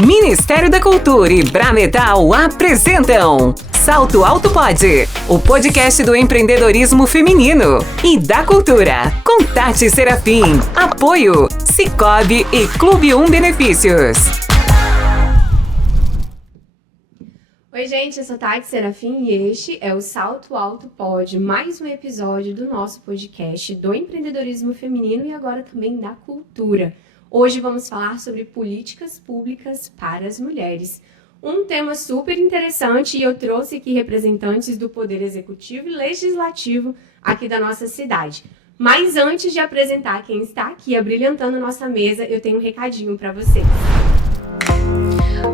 Ministério da Cultura e Brametal apresentam Salto Alto Pod, o podcast do empreendedorismo feminino e da cultura, com Tati Serafim, apoio Sicoob e Clube 1 Benefícios. Oi gente, eu sou Tati Serafim e este é o Salto Alto Pod, mais um episódio do nosso podcast do empreendedorismo feminino e agora também da cultura. Hoje vamos falar sobre políticas públicas para as mulheres. Um tema super interessante e eu trouxe aqui representantes do Poder Executivo e Legislativo aqui da nossa cidade. Mas antes de apresentar quem está aqui abrilhantando nossa mesa, eu tenho um recadinho para vocês.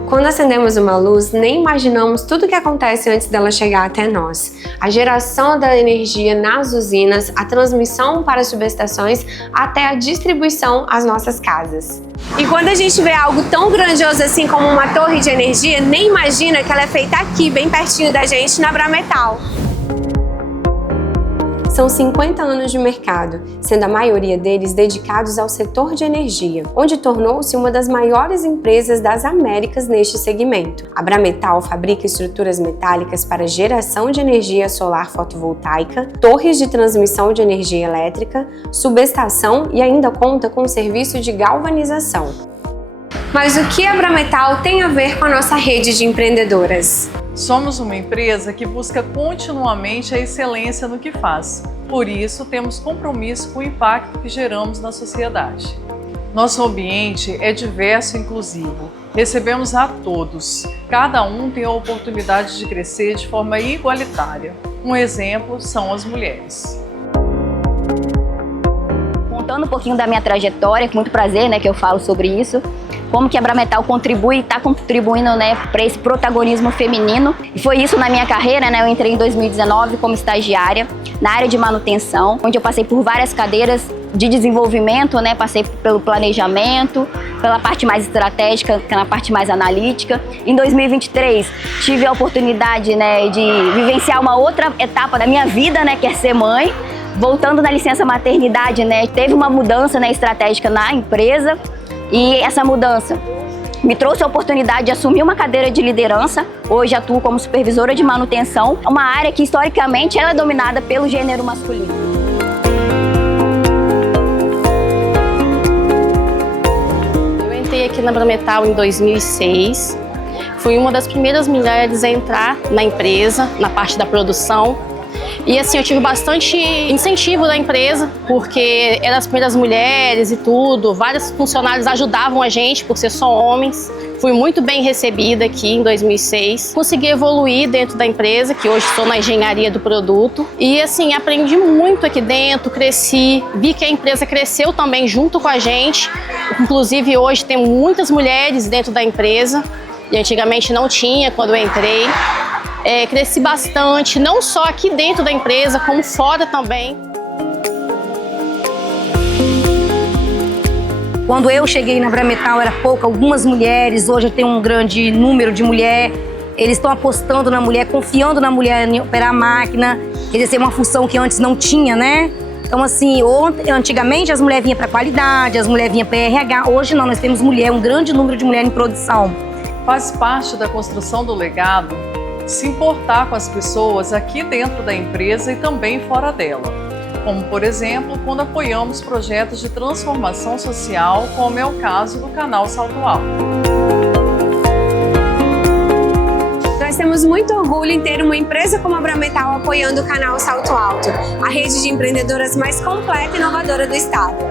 Quando acendemos uma luz, nem imaginamos tudo o que acontece antes dela chegar até nós. A geração da energia nas usinas, a transmissão para as subestações, até a distribuição às nossas casas. E quando a gente vê algo tão grandioso assim como uma torre de energia, nem imagina que ela é feita aqui, bem pertinho da gente, na Brametal. São 50 anos de mercado, sendo a maioria deles dedicados ao setor de energia, onde tornou-se uma das maiores empresas das Américas neste segmento. A Brametal fabrica estruturas metálicas para geração de energia solar fotovoltaica, torres de transmissão de energia elétrica, subestação e ainda conta com o serviço de galvanização. Mas o que a Brametal tem a ver com a nossa rede de empreendedoras? Somos uma empresa que busca continuamente a excelência no que faz. Por isso, temos compromisso com o impacto que geramos na sociedade. Nosso ambiente é diverso e inclusivo. Recebemos a todos. Cada um tem a oportunidade de crescer de forma igualitária. Um exemplo são as mulheres. Contando um pouquinho da minha trajetória, com muito prazer, que eu falo sobre isso, como que a Brametal contribui e está contribuindo, para esse protagonismo feminino. E foi isso na minha carreira, eu entrei em 2019 como estagiária na área de manutenção, onde eu passei por várias cadeiras de desenvolvimento, passei pelo planejamento, pela parte mais estratégica, na parte mais analítica. Em 2023, tive a oportunidade, de vivenciar uma outra etapa da minha vida, que é ser mãe. Voltando na licença maternidade, teve uma mudança estratégica na empresa e essa mudança me trouxe a oportunidade de assumir uma cadeira de liderança. Hoje atuo como supervisora de manutenção, uma área que historicamente ela é dominada pelo gênero masculino. Eu entrei aqui na Brametal em 2006, fui uma das primeiras mulheres a entrar na empresa, na parte da produção. E assim, eu tive bastante incentivo da empresa, porque eram as primeiras mulheres e tudo, vários funcionários ajudavam a gente por ser só homens. Fui muito bem recebida aqui em 2006. Consegui evoluir dentro da empresa, que hoje estou na engenharia do produto. E assim, aprendi muito aqui dentro, cresci, vi que a empresa cresceu também junto com a gente. Inclusive hoje tem muitas mulheres dentro da empresa, e antigamente não tinha quando eu entrei. Cresci bastante, não só aqui dentro da empresa, como fora também. Quando eu cheguei na Brametal era pouco, algumas mulheres, hoje tem um grande número de mulheres. Eles estão apostando na mulher, confiando na mulher em operar a máquina, exercer uma função que antes não tinha, Então assim, antigamente as mulheres vinham para qualidade, as mulheres vinham para RH, hoje não, nós temos mulher, um grande número de mulheres em produção. Faz parte da construção do legado se importar com as pessoas aqui dentro da empresa e também fora dela. Como, por exemplo, quando apoiamos projetos de transformação social, como é o caso do canal Salto Alto. Nós temos muito orgulho em ter uma empresa como a Brametal apoiando o canal Salto Alto, a rede de empreendedoras mais completa e inovadora do estado.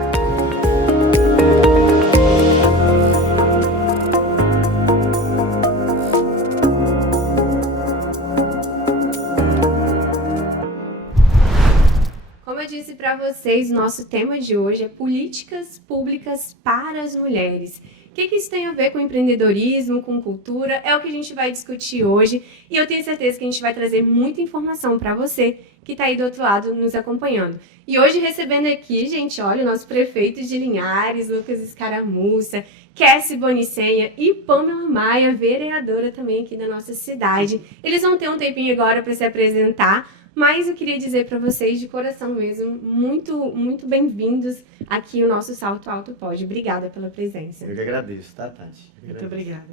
Como eu disse para vocês, nosso tema de hoje é políticas públicas para as mulheres. O que isso tem a ver com empreendedorismo, com cultura? É o que a gente vai discutir hoje e eu tenho certeza que a gente vai trazer muita informação para você que está aí do outro lado nos acompanhando. E hoje recebendo aqui, gente, olha, o nosso prefeito de Linhares, Lucas Escaramuça, Cassie Bonicenha e Pamela Maia, vereadora também aqui da nossa cidade. Eles vão ter um tempinho agora para se apresentar, Mas eu queria dizer para vocês de coração mesmo, muito bem-vindos aqui ao nosso Salto Alto Pod. Obrigada pela presença. Eu que agradeço, tá, Tati? Muito obrigada.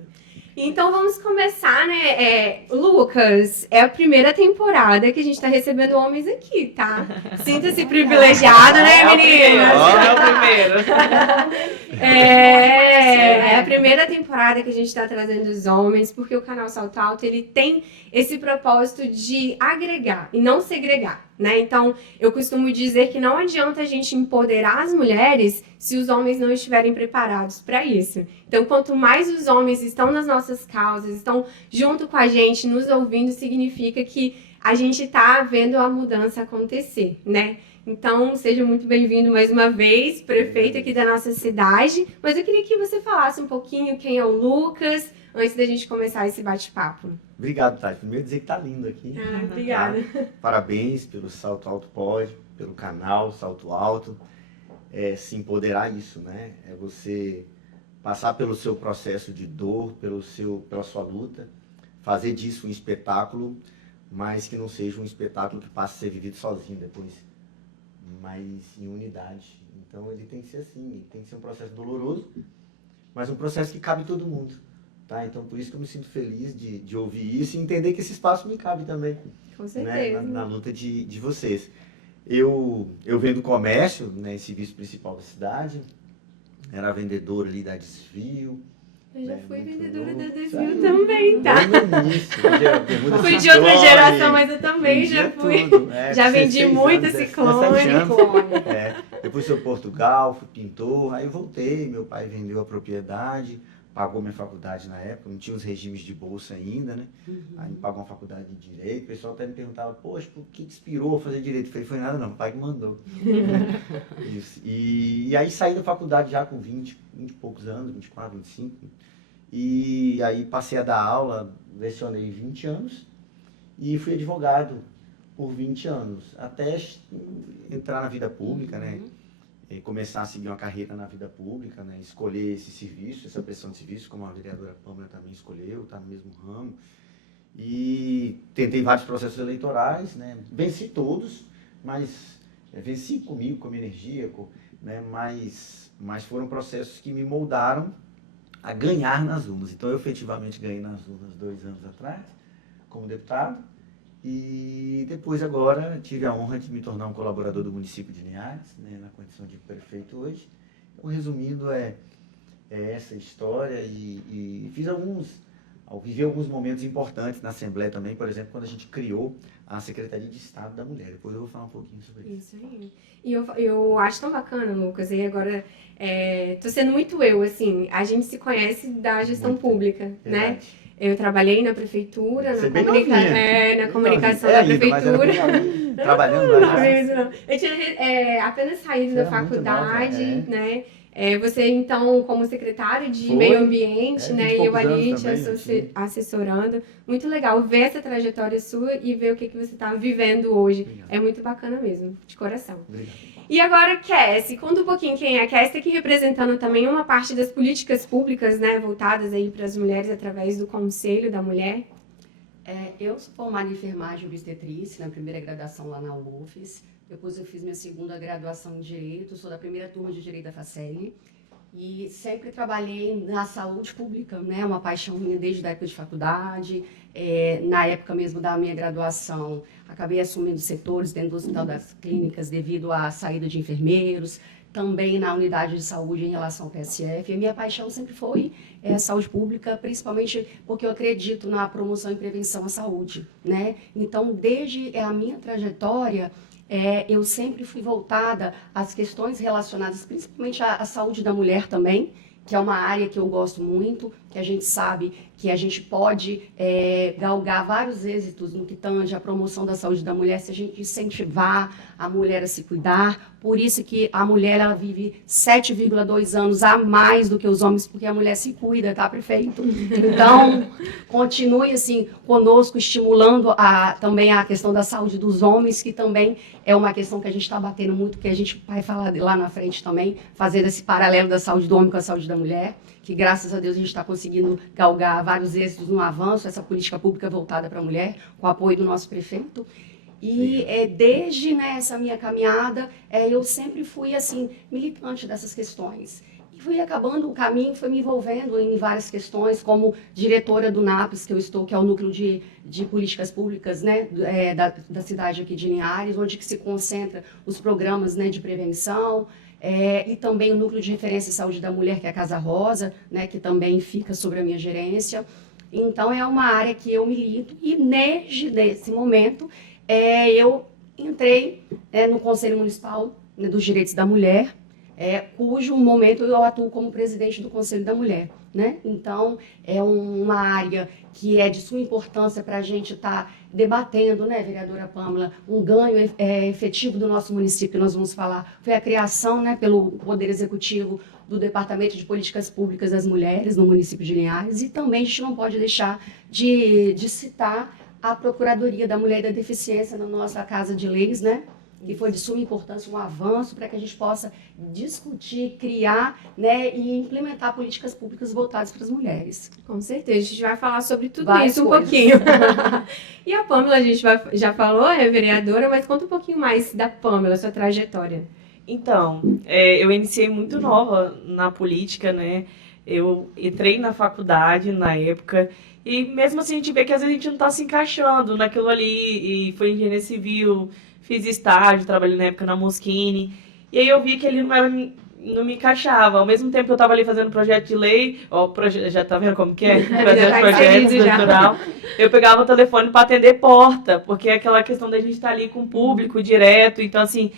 Então vamos começar, né? Lucas, é a primeira temporada que a gente tá recebendo homens aqui, tá? Sinta-se privilegiado, né, meninas? É o primeiro. É a primeira temporada que a gente tá trazendo os homens, porque o canal Salto Alto, ele tem esse propósito de agregar e não segregar, né? Então, eu costumo dizer que não adianta a gente empoderar as mulheres se os homens não estiverem preparados para isso. Então, quanto mais os homens estão nas nossas causas, estão junto com a gente, nos ouvindo, significa que a gente está vendo a mudança acontecer, né? Então, seja muito bem-vindo mais uma vez, prefeito aqui da nossa cidade. Mas eu queria que você falasse um pouquinho quem é o Lucas, antes da gente começar esse bate-papo. Obrigado, Tati. Primeiro dizer que tá lindo aqui. Obrigada. Tá? Parabéns pelo Salto Alto Pod, pelo canal Salto Alto. Se empoderar isso, né? É você passar pelo seu processo de dor, pela sua luta, fazer disso um espetáculo, mas que não seja um espetáculo que passe a ser vivido sozinho depois, mas em unidade. Então ele tem que ser assim, ele tem que ser um processo doloroso, mas um processo que cabe todo mundo. Tá? Então, por isso que eu me sinto feliz de ouvir isso e entender que esse espaço me cabe também. Com certeza. Né? Na luta de vocês. Eu venho do comércio, né, esse serviço principal da cidade, era vendedor ali da Desvio. Eu já fui muito vendedora novo. da Desvio também, tá? Bem no início, Fui de outra geração, mas eu também já fui. Tudo, Já vendi muito Ciclone. Depois fui Portugal, fui pintor, aí eu voltei, meu pai vendeu a propriedade, pagou minha faculdade na época, não tinha os regimes de bolsa ainda, né? Aí me pagou uma faculdade de Direito, o pessoal até me perguntava, poxa, por que te inspirou a fazer Direito? Eu falei, foi nada não, o pai que mandou. Isso. E aí saí da faculdade já com 20 e poucos anos, 24, 25, e aí passei a dar aula, lecionei 20 anos, e fui advogado por 20 anos, até entrar na vida pública, né? E começar a seguir uma carreira na vida pública, né? Escolher esse serviço, essa prestação de serviço, como a vereadora Pâmela também escolheu, está no mesmo ramo. E tentei vários processos eleitorais, né? Venci todos, mas venci comigo, com a minha energia, né? Mas foram processos que me moldaram a ganhar nas urnas. Então eu efetivamente ganhei nas urnas 2 anos atrás, como deputado. E depois agora tive a honra de me tornar um colaborador do município de Linhares, né, na condição de prefeito hoje. Então, resumindo, é essa história e vivi alguns momentos importantes na Assembleia também, por exemplo, quando a gente criou a Secretaria de Estado da Mulher. Depois eu vou falar um pouquinho sobre isso. Isso aí. E eu acho tão bacana, Lucas, e agora tô sendo muito eu, assim, a gente se conhece da gestão Muito pública, verdade. né? Eu trabalhei na prefeitura, Você na bem novinha. na comunicação Ainda, da prefeitura. mas era bem novinha, trabalhando lá. Não, mesmo não. Eu tinha apenas saído da Você era muito faculdade, nova, né? Você, então, como secretário de Foi. Meio Ambiente, 20 né? e E eu poucos ali anos te também, eu tinha. assessorando. Muito legal ver essa trajetória sua e ver o que você está vivendo hoje. Obrigado. É muito bacana mesmo, de coração. Obrigado. E agora, Cassie, conta um pouquinho quem é a Cassie, aqui representando também uma parte das políticas públicas, né, voltadas aí para as mulheres através do Conselho da Mulher. Eu sou formada em enfermagem e obstetrícia, na primeira graduação lá na UFES. Depois eu fiz minha segunda graduação em Direito, sou da primeira turma de Direito da Faceli. E sempre trabalhei na saúde pública, né? Uma paixão minha desde a época de faculdade. Na época mesmo da minha graduação, acabei assumindo setores dentro do Hospital das Clínicas devido à saída de enfermeiros, também na unidade de saúde em relação ao PSF. E minha paixão sempre foi saúde pública, principalmente porque eu acredito na promoção e prevenção à saúde, né? Então, desde a minha trajetória, eu sempre fui voltada às questões relacionadas, principalmente à saúde da mulher também, que é uma área que eu gosto muito, que a gente sabe que a gente pode galgar vários êxitos no que tange a promoção da saúde da mulher se a gente incentivar a mulher a se cuidar. Por isso que a mulher ela vive 7,2 anos a mais do que os homens, porque a mulher se cuida, tá, prefeito? Então, continue assim conosco, estimulando também a questão da saúde dos homens, que também é uma questão que a gente está batendo muito, que a gente vai falar lá na frente também, fazer esse paralelo da saúde do homem com a saúde da mulher, que graças a Deus a gente está conseguindo galgar vários êxitos no avanço, essa política pública voltada para a mulher, com o apoio do nosso prefeito. E desde essa minha caminhada, eu sempre fui assim militante dessas questões. E fui acabando o caminho, fui me envolvendo em várias questões, como diretora do NAPES, que eu estou, que é o Núcleo de Políticas Públicas, né, da cidade aqui de Linhares, onde que se concentra os programas, né, de prevenção, e também o Núcleo de Referência em Saúde da Mulher, que é a Casa Rosa, né, que também fica sobre a minha gerência. Então, é uma área que eu milito, e desde esse momento, eu entrei no Conselho Municipal, né, dos Direitos da Mulher, cujo momento eu atuo como presidente do Conselho da Mulher, né? Então, é uma área que é de suma importância para a gente estar debatendo, né, vereadora Pâmela, um ganho efetivo do nosso município, que nós vamos falar, foi a criação, né, pelo Poder Executivo do Departamento de Políticas Públicas das Mulheres no município de Linhares, e também a gente não pode deixar de citar a Procuradoria da Mulher e da Deficiência na nossa Casa de Leis, né? Que foi de suma importância, um avanço para que a gente possa discutir, criar, né, e implementar políticas públicas voltadas para as mulheres. Com certeza, a gente vai falar sobre tudo Várias isso um coisas. pouquinho. E a Pâmela, a gente já falou, é vereadora, mas conta um pouquinho mais da Pâmela, sua trajetória. Então, eu iniciei muito nova na política, né? Eu entrei na faculdade na época, e mesmo assim a gente vê que às vezes a gente não está se encaixando naquilo ali, e foi engenharia civil, fiz estágio, trabalhei na época na Moschini, e aí eu vi que ele não me encaixava. Ao mesmo tempo que eu estava ali fazendo projeto de lei, já tá vendo como que é? Fazendo projeto estrutural, eu pegava o telefone para atender porta, porque é aquela questão da gente estar ali com o público direto. Então, assim,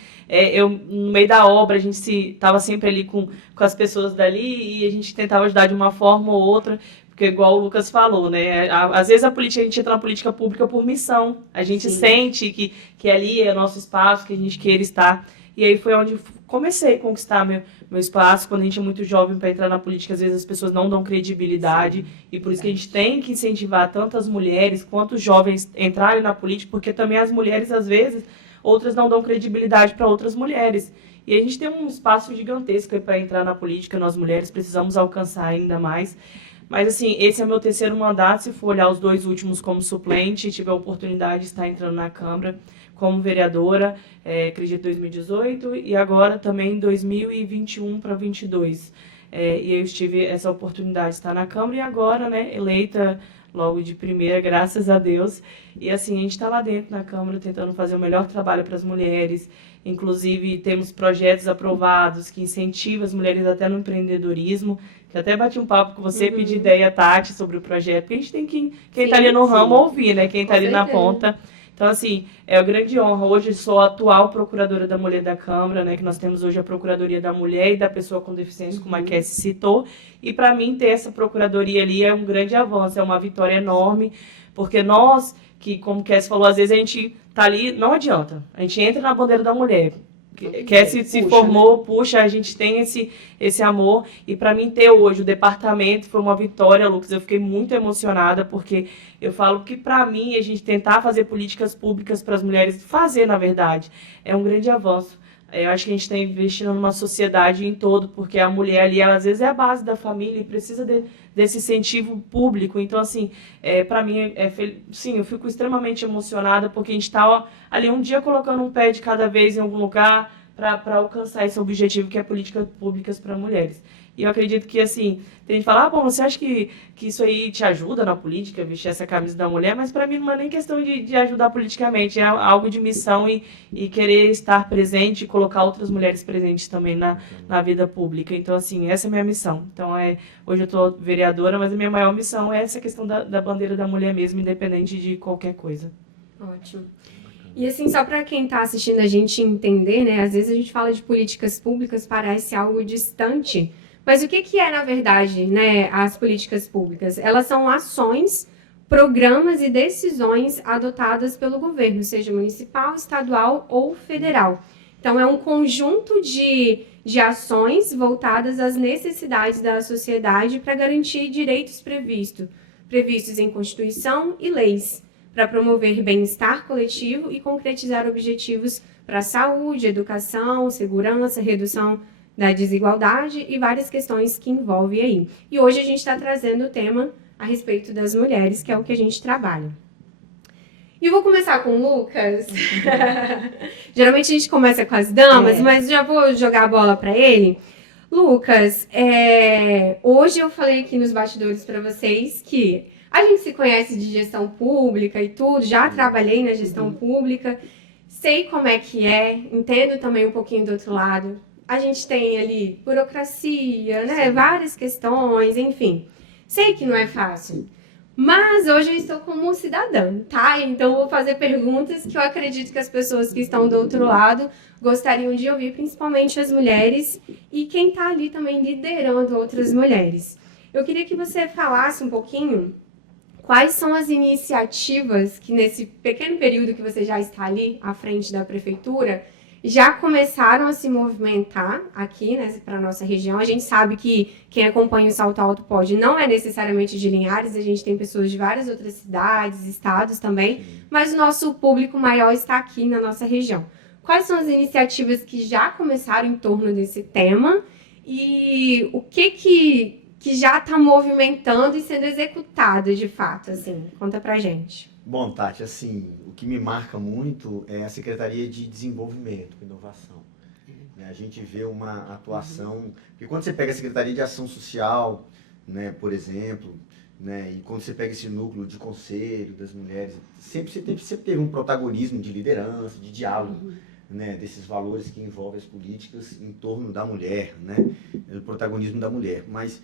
no meio da obra, a gente estava sempre ali com as pessoas dali, e a gente tentava ajudar de uma forma ou outra. Porque, igual o Lucas falou, né? Às vezes a gente entra na política pública por missão. A gente sente que ali é o nosso espaço, que a gente queira estar. E aí foi onde comecei a conquistar meu espaço. Quando a gente é muito jovem para entrar na política, às vezes as pessoas não dão credibilidade. E por isso que a gente tem que incentivar tanto as mulheres quanto os jovens entrarem na política, porque também as mulheres, às vezes, outras não dão credibilidade para outras mulheres. E a gente tem um espaço gigantesco para entrar na política. Nós mulheres precisamos alcançar ainda mais. Mas, assim, esse é o meu terceiro mandato. Se for olhar os 2 últimos como suplente, tive a oportunidade de estar entrando na Câmara como vereadora, acredito, 2018, e agora também 2021 para 2022. E eu tive essa oportunidade de estar na Câmara, e agora, né, eleita logo de primeira, graças a Deus. E, assim, a gente está lá dentro na Câmara tentando fazer o melhor trabalho para as mulheres. Inclusive, temos projetos aprovados que incentivam as mulheres até no empreendedorismo. Que até bati um papo com você, pedi ideia, Tati, sobre o projeto, porque a gente tem que, quem está ali no ramo, ouvir, né? Quem está ali na ponta. Então, assim, é uma grande honra. Hoje sou a atual procuradora da Mulher da Câmara, né? Que nós temos hoje a Procuradoria da Mulher e da Pessoa com Deficiência, como a Cassie citou. E, para mim, ter essa procuradoria ali é um grande avanço, é uma vitória enorme, porque nós, que, como Cassie falou, às vezes a gente está ali, não adianta. A gente entra na bandeira da mulher. Cassie se formou, puxa, a gente tem esse amor, e para mim ter hoje o departamento foi uma vitória, Lucas. Eu fiquei muito emocionada, porque eu falo que para mim a gente tentar fazer políticas públicas para as mulheres, fazer na verdade, é um grande avanço. Eu acho que a gente está investindo numa sociedade em todo, porque a mulher ali, ela, às vezes, é a base da família e precisa desse incentivo público. Então, assim, para mim, sim, eu fico extremamente emocionada, porque a gente está ali um dia colocando um pé de cada vez em algum lugar para alcançar esse objetivo, que é políticas públicas para mulheres. E eu acredito que, assim, tem gente que fala, bom, você acha que isso aí te ajuda na política, vestir essa camisa da mulher? Mas para mim não é nem questão de ajudar politicamente, é algo de missão e querer estar presente e colocar outras mulheres presentes também na vida pública. Então, assim, essa é a minha missão. Então, hoje eu estou vereadora, mas a minha maior missão é essa questão da bandeira da mulher mesmo, independente de qualquer coisa. Ótimo. E assim, só para quem está assistindo a gente entender, né? Às vezes a gente fala de políticas públicas, parece algo distante. Mas o que é, na verdade, né, as políticas públicas? Elas são ações, programas e decisões adotadas pelo governo, seja municipal, estadual ou federal. Então, é um conjunto de ações voltadas às necessidades da sociedade para garantir direitos previstos em Constituição e leis, para promover bem-estar coletivo e concretizar objetivos para a saúde, educação, segurança, redução da desigualdade e várias questões que envolvem aí. E hoje a gente está trazendo o tema a respeito das mulheres, que é o que a gente trabalha. E vou começar com o Lucas. Geralmente a gente começa com as damas, mas já vou jogar a bola para ele. Lucas, hoje eu falei aqui nos bastidores para vocês que a gente se conhece de gestão pública e tudo, já trabalhei na gestão pública, sei como é que é, entendo também um pouquinho do outro lado. A gente tem ali burocracia, né? Várias questões, enfim. Sei que não é fácil. Mas hoje eu estou como cidadã, tá? Então vou fazer perguntas que eu acredito que as pessoas que estão do outro lado gostariam de ouvir, principalmente as mulheres e quem está ali também liderando outras mulheres. Eu queria que você falasse um pouquinho quais são as iniciativas que nesse pequeno período que você já está ali à frente da prefeitura já começaram a se movimentar aqui, né, para a nossa região. A gente sabe que quem acompanha o Salto Alto Pod não é necessariamente de Linhares, a gente tem pessoas de várias outras cidades, estados também, mas o nosso público maior está aqui na nossa região. Quais são as iniciativas que já começaram em torno desse tema e o que já está movimentando e sendo executado de fato, assim? Conta pra gente. Bom, Tati, assim, o que me marca muito é a Secretaria de Desenvolvimento e Inovação. A gente vê uma atuação... Porque quando você pega a Secretaria de Ação Social, né, por exemplo, né, e quando você pega esse núcleo de conselho das mulheres, sempre teve um protagonismo de liderança, de diálogo, né, desses valores que envolvem as políticas em torno da mulher, né, do protagonismo da mulher. Mas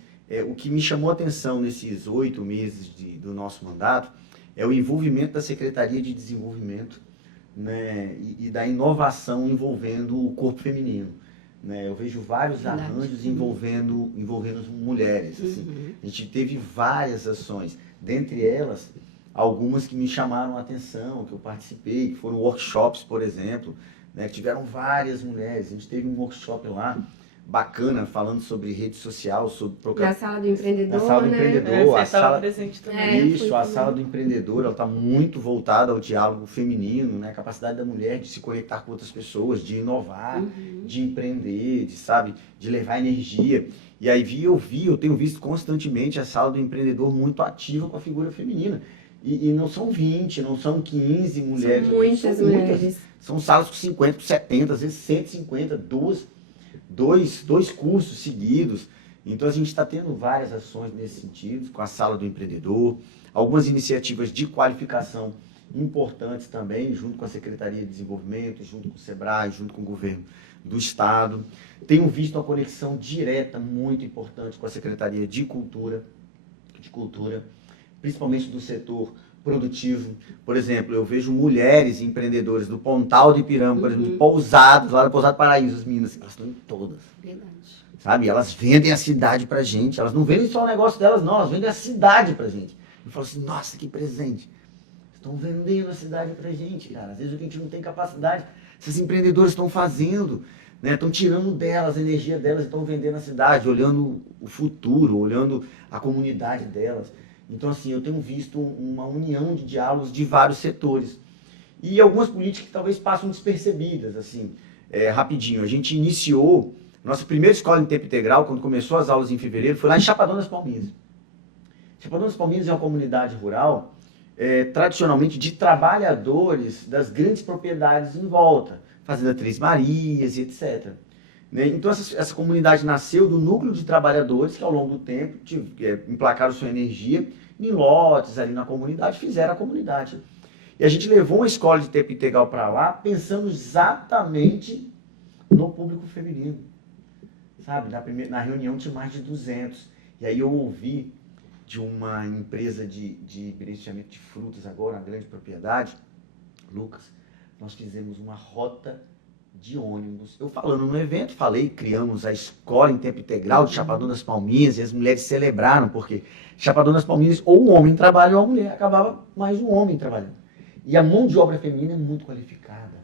o que me chamou a atenção nesses 8 meses do nosso mandato é o envolvimento da Secretaria de Desenvolvimento, né, e da inovação envolvendo o corpo feminino. Né? Eu vejo vários arranjos envolvendo mulheres. Assim. A gente teve várias ações, dentre elas, algumas que me chamaram a atenção, que eu participei, que foram workshops, por exemplo, né, que tiveram várias mulheres. A gente teve um workshop lá, bacana, falando sobre rede social, sobre... Na Sala do Empreendedor, Na Sala do Empreendedor, a sala presente também. Isso, a Sala do Empreendedor, ela está muito voltada ao diálogo feminino, né? A capacidade da mulher de se conectar com outras pessoas, de inovar, de empreender, de levar energia. E aí eu tenho visto constantemente a Sala do Empreendedor muito ativa com a figura feminina. E não são 20, não são 15 mulheres. São muitas mulheres. São salas com 50, 70, às vezes 150, dois cursos seguidos. Então a gente está tendo várias ações nesse sentido, com a Sala do Empreendedor, algumas iniciativas de qualificação importantes também, junto com a Secretaria de Desenvolvimento, junto com o SEBRAE, junto com o governo do Estado. Tenho visto uma conexão direta muito importante com a Secretaria de Cultura, principalmente do setor produtivo. Por exemplo, eu vejo mulheres empreendedoras do Pontal de Ipiranga, por exemplo, de Pousados, lá do Pousado Paraíso, as meninas, elas estão em todas. Verdade. Sabe? Elas vendem a cidade pra gente. Elas não vendem só o negócio delas, não. Elas vendem a cidade pra gente. Eu falo assim, nossa, que presente. Estão vendendo a cidade pra gente, cara. Às vezes a gente não tem capacidade. Esses empreendedores estão fazendo, né? Estão tirando delas, a energia delas, e estão vendendo a cidade, olhando o futuro, olhando a comunidade delas. Então, assim, eu tenho visto uma união de diálogos de vários setores. E algumas políticas que talvez passam despercebidas, assim, rapidinho. A gente iniciou nossa primeira escola em tempo integral, quando começou as aulas em fevereiro, foi lá em Chapadão das Palmeiras. Chapadão das Palmeiras é uma comunidade rural, tradicionalmente de trabalhadores das grandes propriedades em volta, Fazenda Três Marias e etc. Né? Então essa comunidade nasceu do núcleo de trabalhadores que ao longo do tempo emplacaram sua energia em lotes ali na comunidade, fizeram a comunidade. E a gente levou uma escola de tempo integral para lá, pensando exatamente no público feminino. Sabe, na reunião tinha mais de 200. E aí eu ouvi de uma empresa de beneficiamento de frutas agora, uma grande propriedade, Lucas, nós fizemos uma rota de ônibus. Eu falando no evento, criamos a escola em tempo integral de Chapadão das Palmeiras, e as mulheres celebraram, porque Chapadão das Palmeiras ou o homem trabalha ou a mulher, acabava mais um homem trabalhando. E a mão de obra feminina é muito qualificada.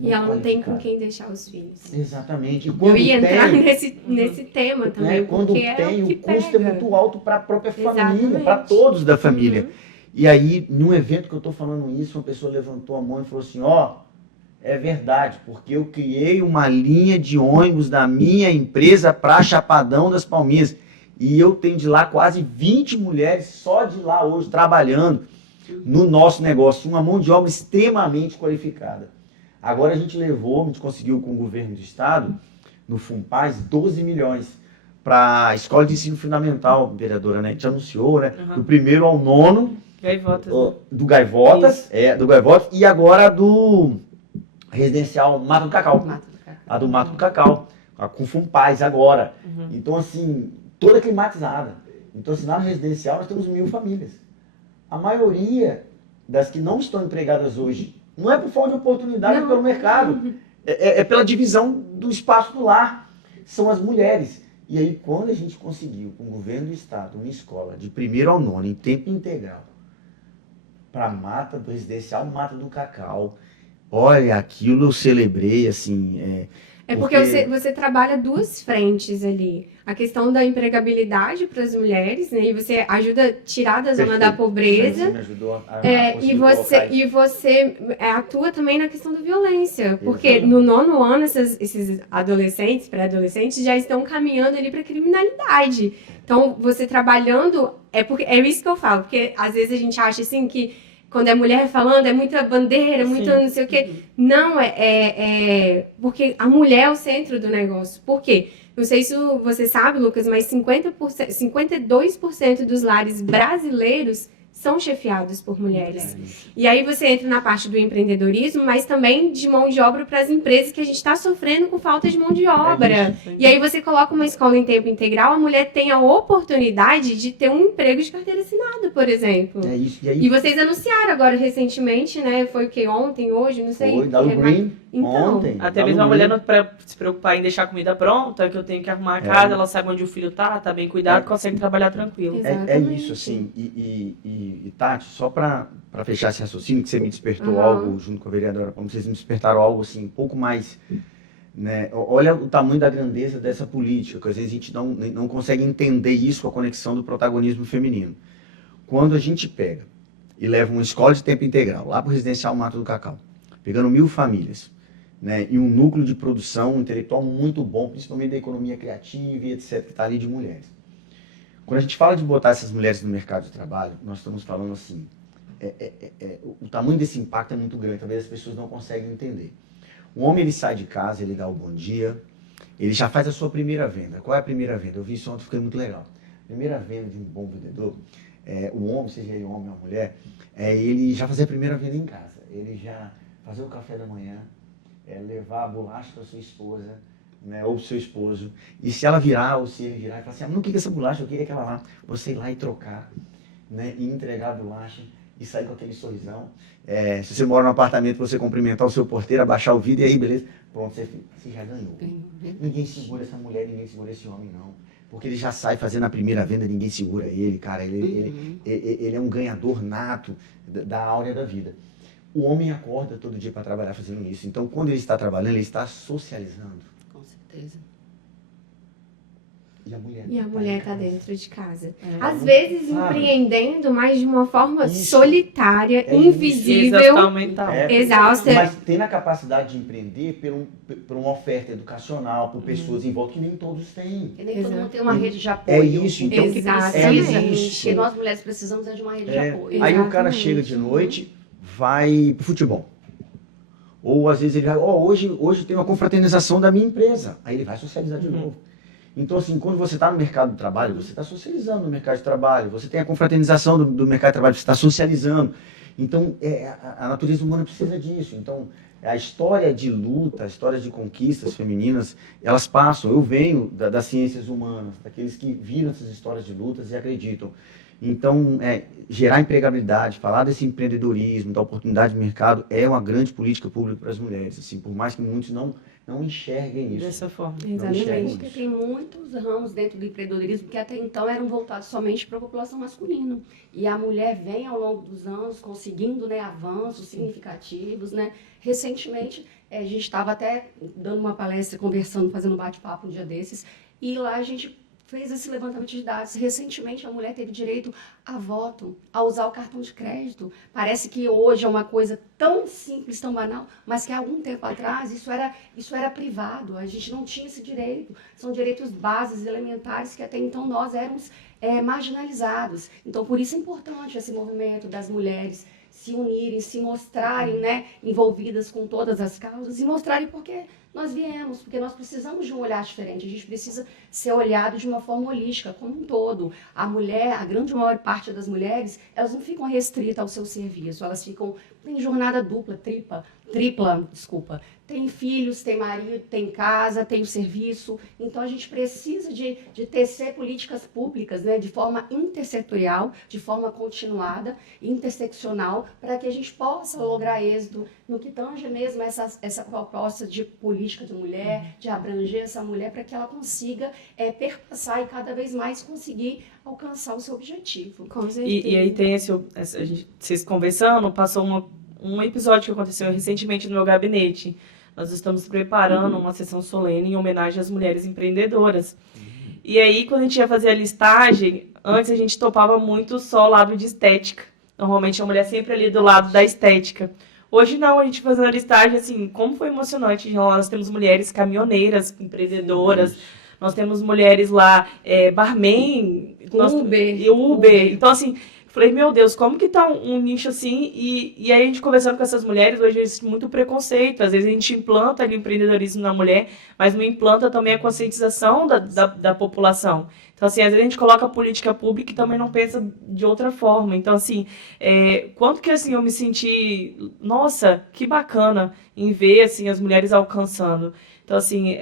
E ela não tem com quem deixar os filhos. Exatamente. Eu ia entrar nesse tema também, né? Quando porque o custo é muito alto para a própria família, para Exatamente. todos da família. E aí, num evento que eu estou falando isso, uma pessoa levantou a mão e falou assim, é verdade, porque eu criei uma linha de ônibus da minha empresa para Chapadão das Palmeiras. E eu tenho de lá quase 20 mulheres só de lá hoje trabalhando. no nosso negócio, uma mão de obra extremamente qualificada. Agora a gente conseguiu com o governo do estado, no FUNPAS, 12 milhões para a escola de ensino fundamental, vereadora, né? A gente anunciou, né? Do 1º ao 9º, Gaivotas, do Gaivotas, e agora do residencial Mato do Cacau. A do Mato do Cacau, com FUNPAS agora. Então, assim, toda climatizada. Então, assim, lá no residencial nós temos 1.000 famílias. A maioria das que não estão empregadas hoje, não é por falta de oportunidade, pelo mercado, é pela divisão do espaço do lar. São as mulheres. E aí, quando a gente conseguiu, com o governo do estado, uma escola de 1º ao 9º, em tempo integral, para Mata do Residencial Mata do Cacau, olha, aquilo eu celebrei, assim... Porque você trabalha duas frentes ali. A questão da empregabilidade para as mulheres, né? E você ajuda a tirar da zona da pobreza. Você me ajudou a e você atua também na questão da violência. Porque no 9º ano, esses adolescentes, pré-adolescentes, já estão caminhando ali para a criminalidade. Então, você trabalhando... É isso que eu falo. Porque às vezes a gente acha assim que quando é mulher falando, é muita bandeira, muita não sei o quê. Não, porque a mulher é o centro do negócio. Por quê? Não sei se você sabe, Lucas, mas 52% dos lares brasileiros são chefiados por mulheres. E aí você entra na parte do empreendedorismo, mas também de mão de obra para as empresas que a gente está sofrendo com falta de mão de obra. E aí você coloca uma escola em tempo integral, a mulher tem a oportunidade de ter um emprego de carteira assinada, por exemplo. E vocês anunciaram agora recentemente, né? Foi o que? Ontem, hoje? Não sei. Foi, da Green, então, ontem. Até mesmo a mulher não para se preocupar em deixar a comida pronta, que eu tenho que arrumar a casa, ela sabe onde o filho tá bem cuidado, consegue trabalhar tranquilo. É isso, assim. E Tati, só para fechar esse raciocínio, que você me despertou algo, junto com a vereadora, como vocês me despertaram algo assim, um pouco mais... Né? Olha o tamanho da grandeza dessa política, que às vezes a gente não consegue entender isso com a conexão do protagonismo feminino. Quando a gente pega e leva uma escola de tempo integral lá para o Residencial Mato do Cacau, pegando 1.000 famílias, né, e um núcleo de produção intelectual muito bom, principalmente da economia criativa e etc., que está ali de mulheres. Quando a gente fala de botar essas mulheres no mercado de trabalho, nós estamos falando assim, o tamanho desse impacto é muito grande, talvez as pessoas não conseguem entender. O homem, ele sai de casa, ele dá o bom dia, ele já faz a sua primeira venda. Qual é a primeira venda? Eu vi isso ontem, fiquei muito legal. A primeira venda de um bom vendedor, o homem, seja ele homem ou mulher, ele já fazer a primeira venda em casa. Ele já fazer o café da manhã, levar a bolacha para sua esposa, né, ou seu esposo, e se ela virar, ou se ele virar, e falar assim, não queria essa bolacha, eu queria aquela lá, você ir lá e trocar, né, e entregar a bolacha, e sair com aquele sorrisão. Se você mora num apartamento, você cumprimentar o seu porteiro, abaixar o vidro, e aí, beleza, pronto, você já ganhou. Ninguém segura essa mulher, ninguém segura esse homem, não. Porque ele já sai fazendo a primeira venda, ninguém segura ele, cara, ele é um ganhador nato da áurea da vida. O homem acorda todo dia para trabalhar fazendo isso, então quando ele está trabalhando, ele está socializando. E a mulher está dentro de casa. Às vezes empreendendo, mas de uma forma solitária, invisível, exausta. Mas tem a capacidade de empreender por uma oferta educacional, por pessoas em volta que nem todos têm. E nem todo mundo tem uma rede de apoio. É isso, então. Exatamente. O que nós mulheres precisamos de uma rede de apoio. Aí o cara chega de noite, vai pro futebol. Ou às vezes ele vai, hoje tem uma confraternização da minha empresa. Aí ele vai socializar de novo. Então, assim, quando você está no mercado do trabalho, você está socializando no mercado de trabalho, você tem a confraternização do mercado de trabalho, você está socializando. Então, a natureza humana precisa disso. Então, a história de luta, a história de conquistas femininas, elas passam. Eu venho das ciências humanas, daqueles que viram essas histórias de lutas e acreditam. Então, gerar empregabilidade, falar desse empreendedorismo, da oportunidade de mercado, é uma grande política pública para as mulheres. Assim, por mais que muitos não enxerguem isso. Dessa forma. Exatamente. Porque tem muitos ramos dentro do empreendedorismo que até então eram voltados somente para a população masculina. E a mulher vem ao longo dos anos conseguindo, né, avanços significativos, né? Recentemente, a gente estava até dando uma palestra, conversando, fazendo um bate-papo um dia desses, e lá a gente fez esse levantamento de dados. Recentemente, a mulher teve direito a voto, a usar o cartão de crédito. Parece que hoje é uma coisa tão simples, tão banal, mas que há algum tempo atrás isso era privado. A gente não tinha esse direito. São direitos básicos, elementares, que até então nós éramos marginalizados. Então, por isso é importante esse movimento das mulheres se unirem, se mostrarem, né, envolvidas com todas as causas e mostrarem porque nós viemos, porque nós precisamos de um olhar diferente, a gente precisa ser olhado de uma forma holística, como um todo. A mulher, a grande maior parte das mulheres, elas não ficam restritas ao seu serviço, elas ficam em jornada dupla, tripla, tem filhos, tem marido, tem casa, tem o serviço. Então a gente precisa de tecer políticas públicas, né, de forma intersetorial, de forma continuada, interseccional, para que a gente possa lograr êxito no que tange mesmo essa proposta de política de mulher, de abranger essa mulher para que ela consiga perpassar e cada vez mais conseguir alcançar o seu objetivo. Com certeza. E aí tem vocês conversando, passou um episódio que aconteceu recentemente no meu gabinete. Nós estamos preparando uma sessão solene em homenagem às mulheres empreendedoras. E aí, quando a gente ia fazer a listagem, antes a gente topava muito só o lado de estética. Normalmente a mulher sempre ali do lado da estética. Hoje não, a gente fazendo a listagem, assim, como foi emocionante. Nós temos mulheres caminhoneiras, empreendedoras, nós temos mulheres lá, barman, Uber. Então, assim, falei, meu Deus, como que tá um nicho assim? E aí a gente conversando com essas mulheres, hoje existe muito preconceito. Às vezes a gente implanta ali o empreendedorismo na mulher, mas não implanta também a conscientização da população. Então, assim, às vezes a gente coloca a política pública e também não pensa de outra forma. Então, assim, quanto que assim, eu me senti, nossa, que bacana em ver assim, as mulheres alcançando. Então, assim,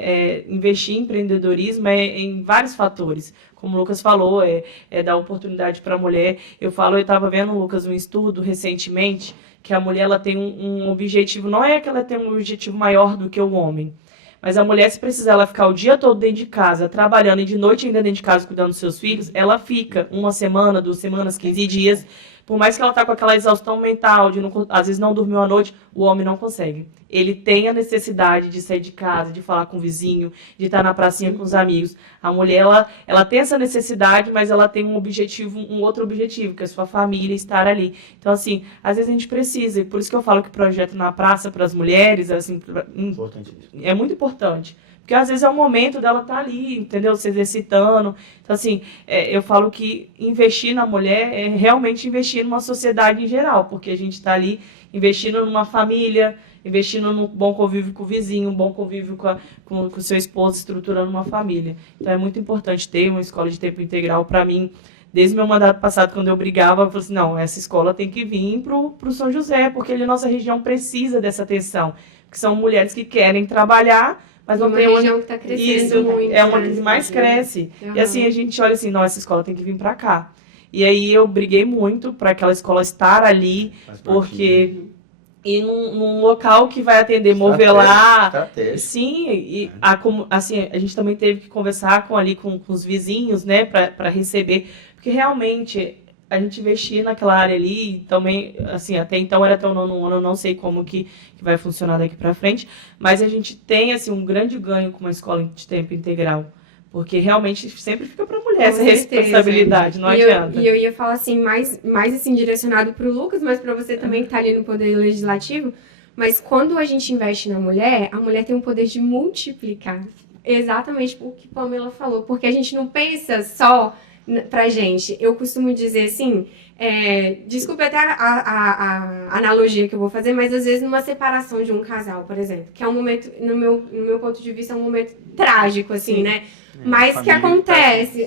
investir em empreendedorismo em vários fatores. Como o Lucas falou, dar oportunidade para a mulher. Eu estava vendo, Lucas, um estudo recentemente, que a mulher ela tem um objetivo, não é que ela tem um objetivo maior do que o homem, mas a mulher, se precisar ela ficar o dia todo dentro de casa, trabalhando, e de noite ainda dentro de casa cuidando dos seus filhos, ela fica 1 semana, 2 semanas, 15 dias. Por mais que ela tá com aquela exaustão mental, de às vezes não dormiu à noite, o homem não consegue. Ele tem a necessidade de sair de casa, de falar com o vizinho, de estar na pracinha com os amigos. A mulher, ela tem essa necessidade, mas ela tem um outro objetivo, que é a sua família, estar ali. Então, assim, às vezes a gente precisa, e por isso que eu falo que o projeto Na Praça para as mulheres, assim, é muito importante. Porque às vezes é o momento dela estar ali, entendeu? Se exercitando. Então, assim, eu falo que investir na mulher é realmente investir numa sociedade em geral, porque a gente está ali investindo numa família, investindo num bom convívio com o vizinho, um bom convívio com o seu esposo, estruturando uma família. Então, é muito importante ter uma escola de tempo integral. Para mim, desde meu mandato passado, quando eu brigava, eu falei assim, não, essa escola tem que vir para o São José, porque ali a nossa região precisa dessa atenção. Porque são mulheres que querem trabalhar, mas não tem região que está crescendo muito. É uma que mais cresce. Uhum. E assim, a gente olha assim, não, essa escola tem que vir para cá. E aí eu briguei muito para aquela escola estar ali, porque... E num local que vai atender Movelar. Sim, e assim, a gente também teve que conversar com os vizinhos, né, para receber. Porque realmente... a gente investir naquela área ali, também, assim, até então era até o 9º ano, eu não sei como que vai funcionar daqui para frente, mas a gente tem, assim, um grande ganho com uma escola de tempo integral, porque realmente sempre fica para a mulher essa responsabilidade, não adianta. E eu ia falar, assim, mais assim, direcionado para o Lucas, mas para você também que está ali no Poder Legislativo, mas quando a gente investe na mulher, a mulher tem o poder de multiplicar, exatamente o que Pamela falou, porque a gente não pensa só pra gente. Eu costumo dizer assim, desculpe até a analogia que eu vou fazer, mas às vezes numa separação de um casal, por exemplo, que é um momento, no meu ponto de vista, é um momento trágico, assim, sim, né? Mas que acontece,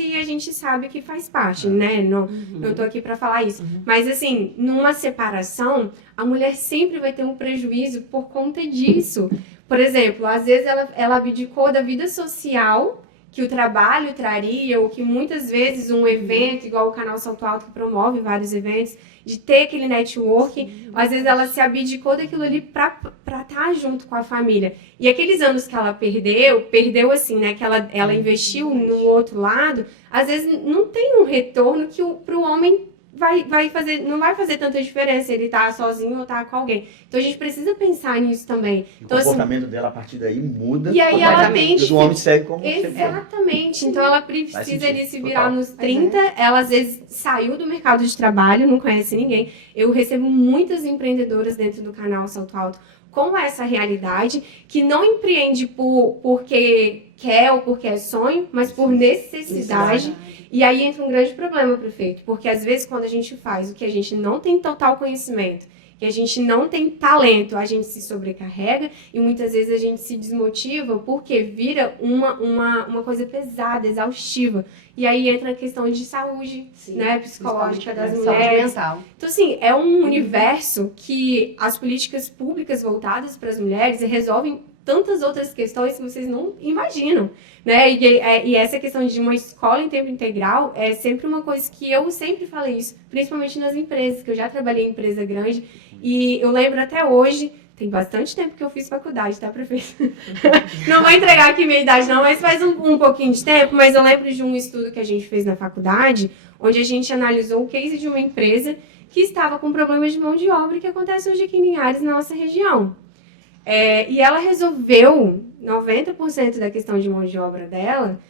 e a gente sabe que faz parte, né? Não tô aqui pra falar isso. Mas assim, numa separação, a mulher sempre vai ter um prejuízo por conta disso. Por exemplo, às vezes ela abdicou da vida social que o trabalho traria, ou que muitas vezes um evento, igual o canal Salto Alto, que promove vários eventos, de ter aquele network, às vezes ela se abdicou daquilo ali para estar junto com a família. E aqueles anos que ela perdeu assim, né, que ela investiu no outro lado, às vezes não tem um retorno que para o homem não vai fazer tanta diferença ele tá sozinho ou tá com alguém. Então a gente precisa pensar nisso também. E então, o comportamento dela a partir daí muda. E aí ela tem que... o homem segue como exatamente. Então ela precisa ali se virar nos 30. Ela às vezes saiu do mercado de trabalho, não conhece ninguém. Eu recebo muitas empreendedoras dentro do canal Salto Alto com essa realidade, que não empreende porque quer ou porque é sonho, mas por necessidade. E aí entra um grande problema, prefeito, porque às vezes quando a gente faz o que a gente não tem total conhecimento, que a gente não tem talento, a gente se sobrecarrega e muitas vezes a gente se desmotiva porque vira uma coisa pesada, exaustiva. E aí entra a questão de saúde, né, psicológica das mulheres. Mental. Então, assim, é um universo que as políticas públicas voltadas para as mulheres resolvem tantas outras questões que vocês não imaginam, né? E essa questão de uma escola em tempo integral é sempre uma coisa que eu sempre falei isso, principalmente nas empresas, que eu já trabalhei em empresa grande, e eu lembro até hoje, tem bastante tempo que eu fiz faculdade, tá, prefeito? Não vou entregar aqui minha idade não, mas faz um pouquinho de tempo, mas eu lembro de um estudo que a gente fez na faculdade, onde a gente analisou o case de uma empresa que estava com problemas de mão de obra que acontece hoje aqui em Linhares, na nossa região. E ela resolveu 90% da questão de mão de obra dela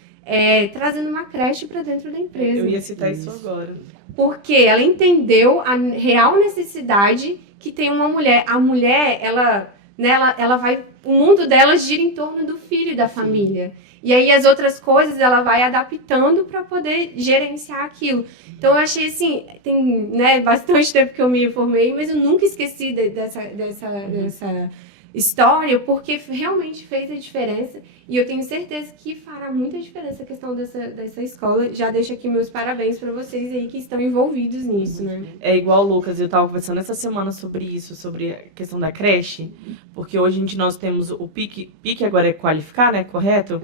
trazendo uma creche para dentro da empresa. Eu ia citar isso agora. Porque ela entendeu a real necessidade que tem uma mulher. A mulher, ela vai... O mundo dela gira em torno do filho e da família. E aí as outras coisas ela vai adaptando para poder gerenciar aquilo. Então eu achei assim, tem bastante tempo que eu me formei, mas eu nunca esqueci dessa história, porque realmente fez a diferença e eu tenho certeza que fará muita diferença a questão dessa escola. Já deixo aqui meus parabéns para vocês aí que estão envolvidos nisso, né? É igual o Lucas, eu estava conversando essa semana sobre isso, sobre a questão da creche, porque hoje nós temos o PIC agora é qualificar, né, correto?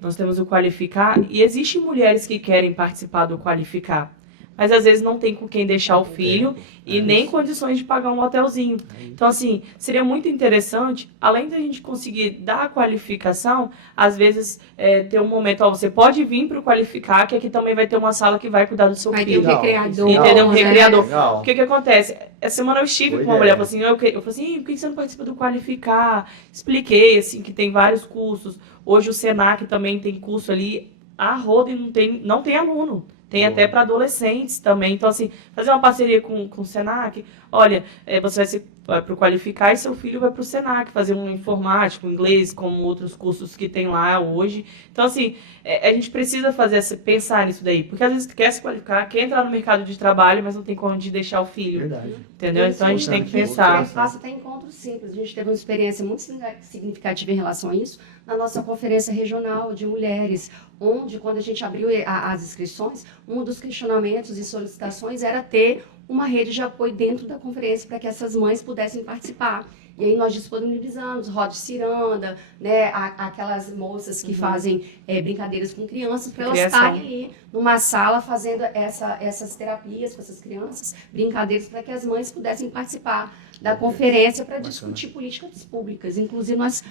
Nós temos o qualificar e existem mulheres que querem participar do qualificar, mas às vezes não tem com quem deixar o filho e nem condições de pagar um hotelzinho. Então, assim, seria muito interessante, além da gente conseguir dar a qualificação, às vezes ter um momento, você pode vir para o qualificar, que aqui também vai ter uma sala que vai cuidar do seu filho. Vai ter um recreador. Entendeu? Um recreador. O que acontece? Essa semana eu estive com uma mulher, eu falei assim, por que você não participa do qualificar? Expliquei, assim, que tem vários cursos. Hoje o Senac também tem curso ali, a roda e não tem aluno. Tem até para adolescentes também. Então, assim, fazer uma parceria com o Senac. Olha, você vai para o Qualificar e seu filho vai para o Senac, fazer um informático, inglês, como outros cursos que tem lá hoje. Então, assim, a gente precisa pensar nisso daí. Porque às vezes quer se qualificar, quer entrar no mercado de trabalho, mas não tem como deixar o filho. Verdade. Entendeu? Então, a gente tem que pensar. A gente faça até encontros simples. A gente teve uma experiência muito significativa em relação a isso na nossa conferência regional de mulheres, onde, quando a gente abriu as inscrições, um dos questionamentos e solicitações era ter uma rede de apoio dentro da conferência para que essas mães pudessem participar. E aí nós disponibilizamos roda de ciranda, né, aquelas moças que fazem brincadeiras com crianças, para elas estarem ali numa sala fazendo essas terapias com essas crianças, brincadeiras para que as mães pudessem participar da conferência para discutir políticas públicas. Inclusive nós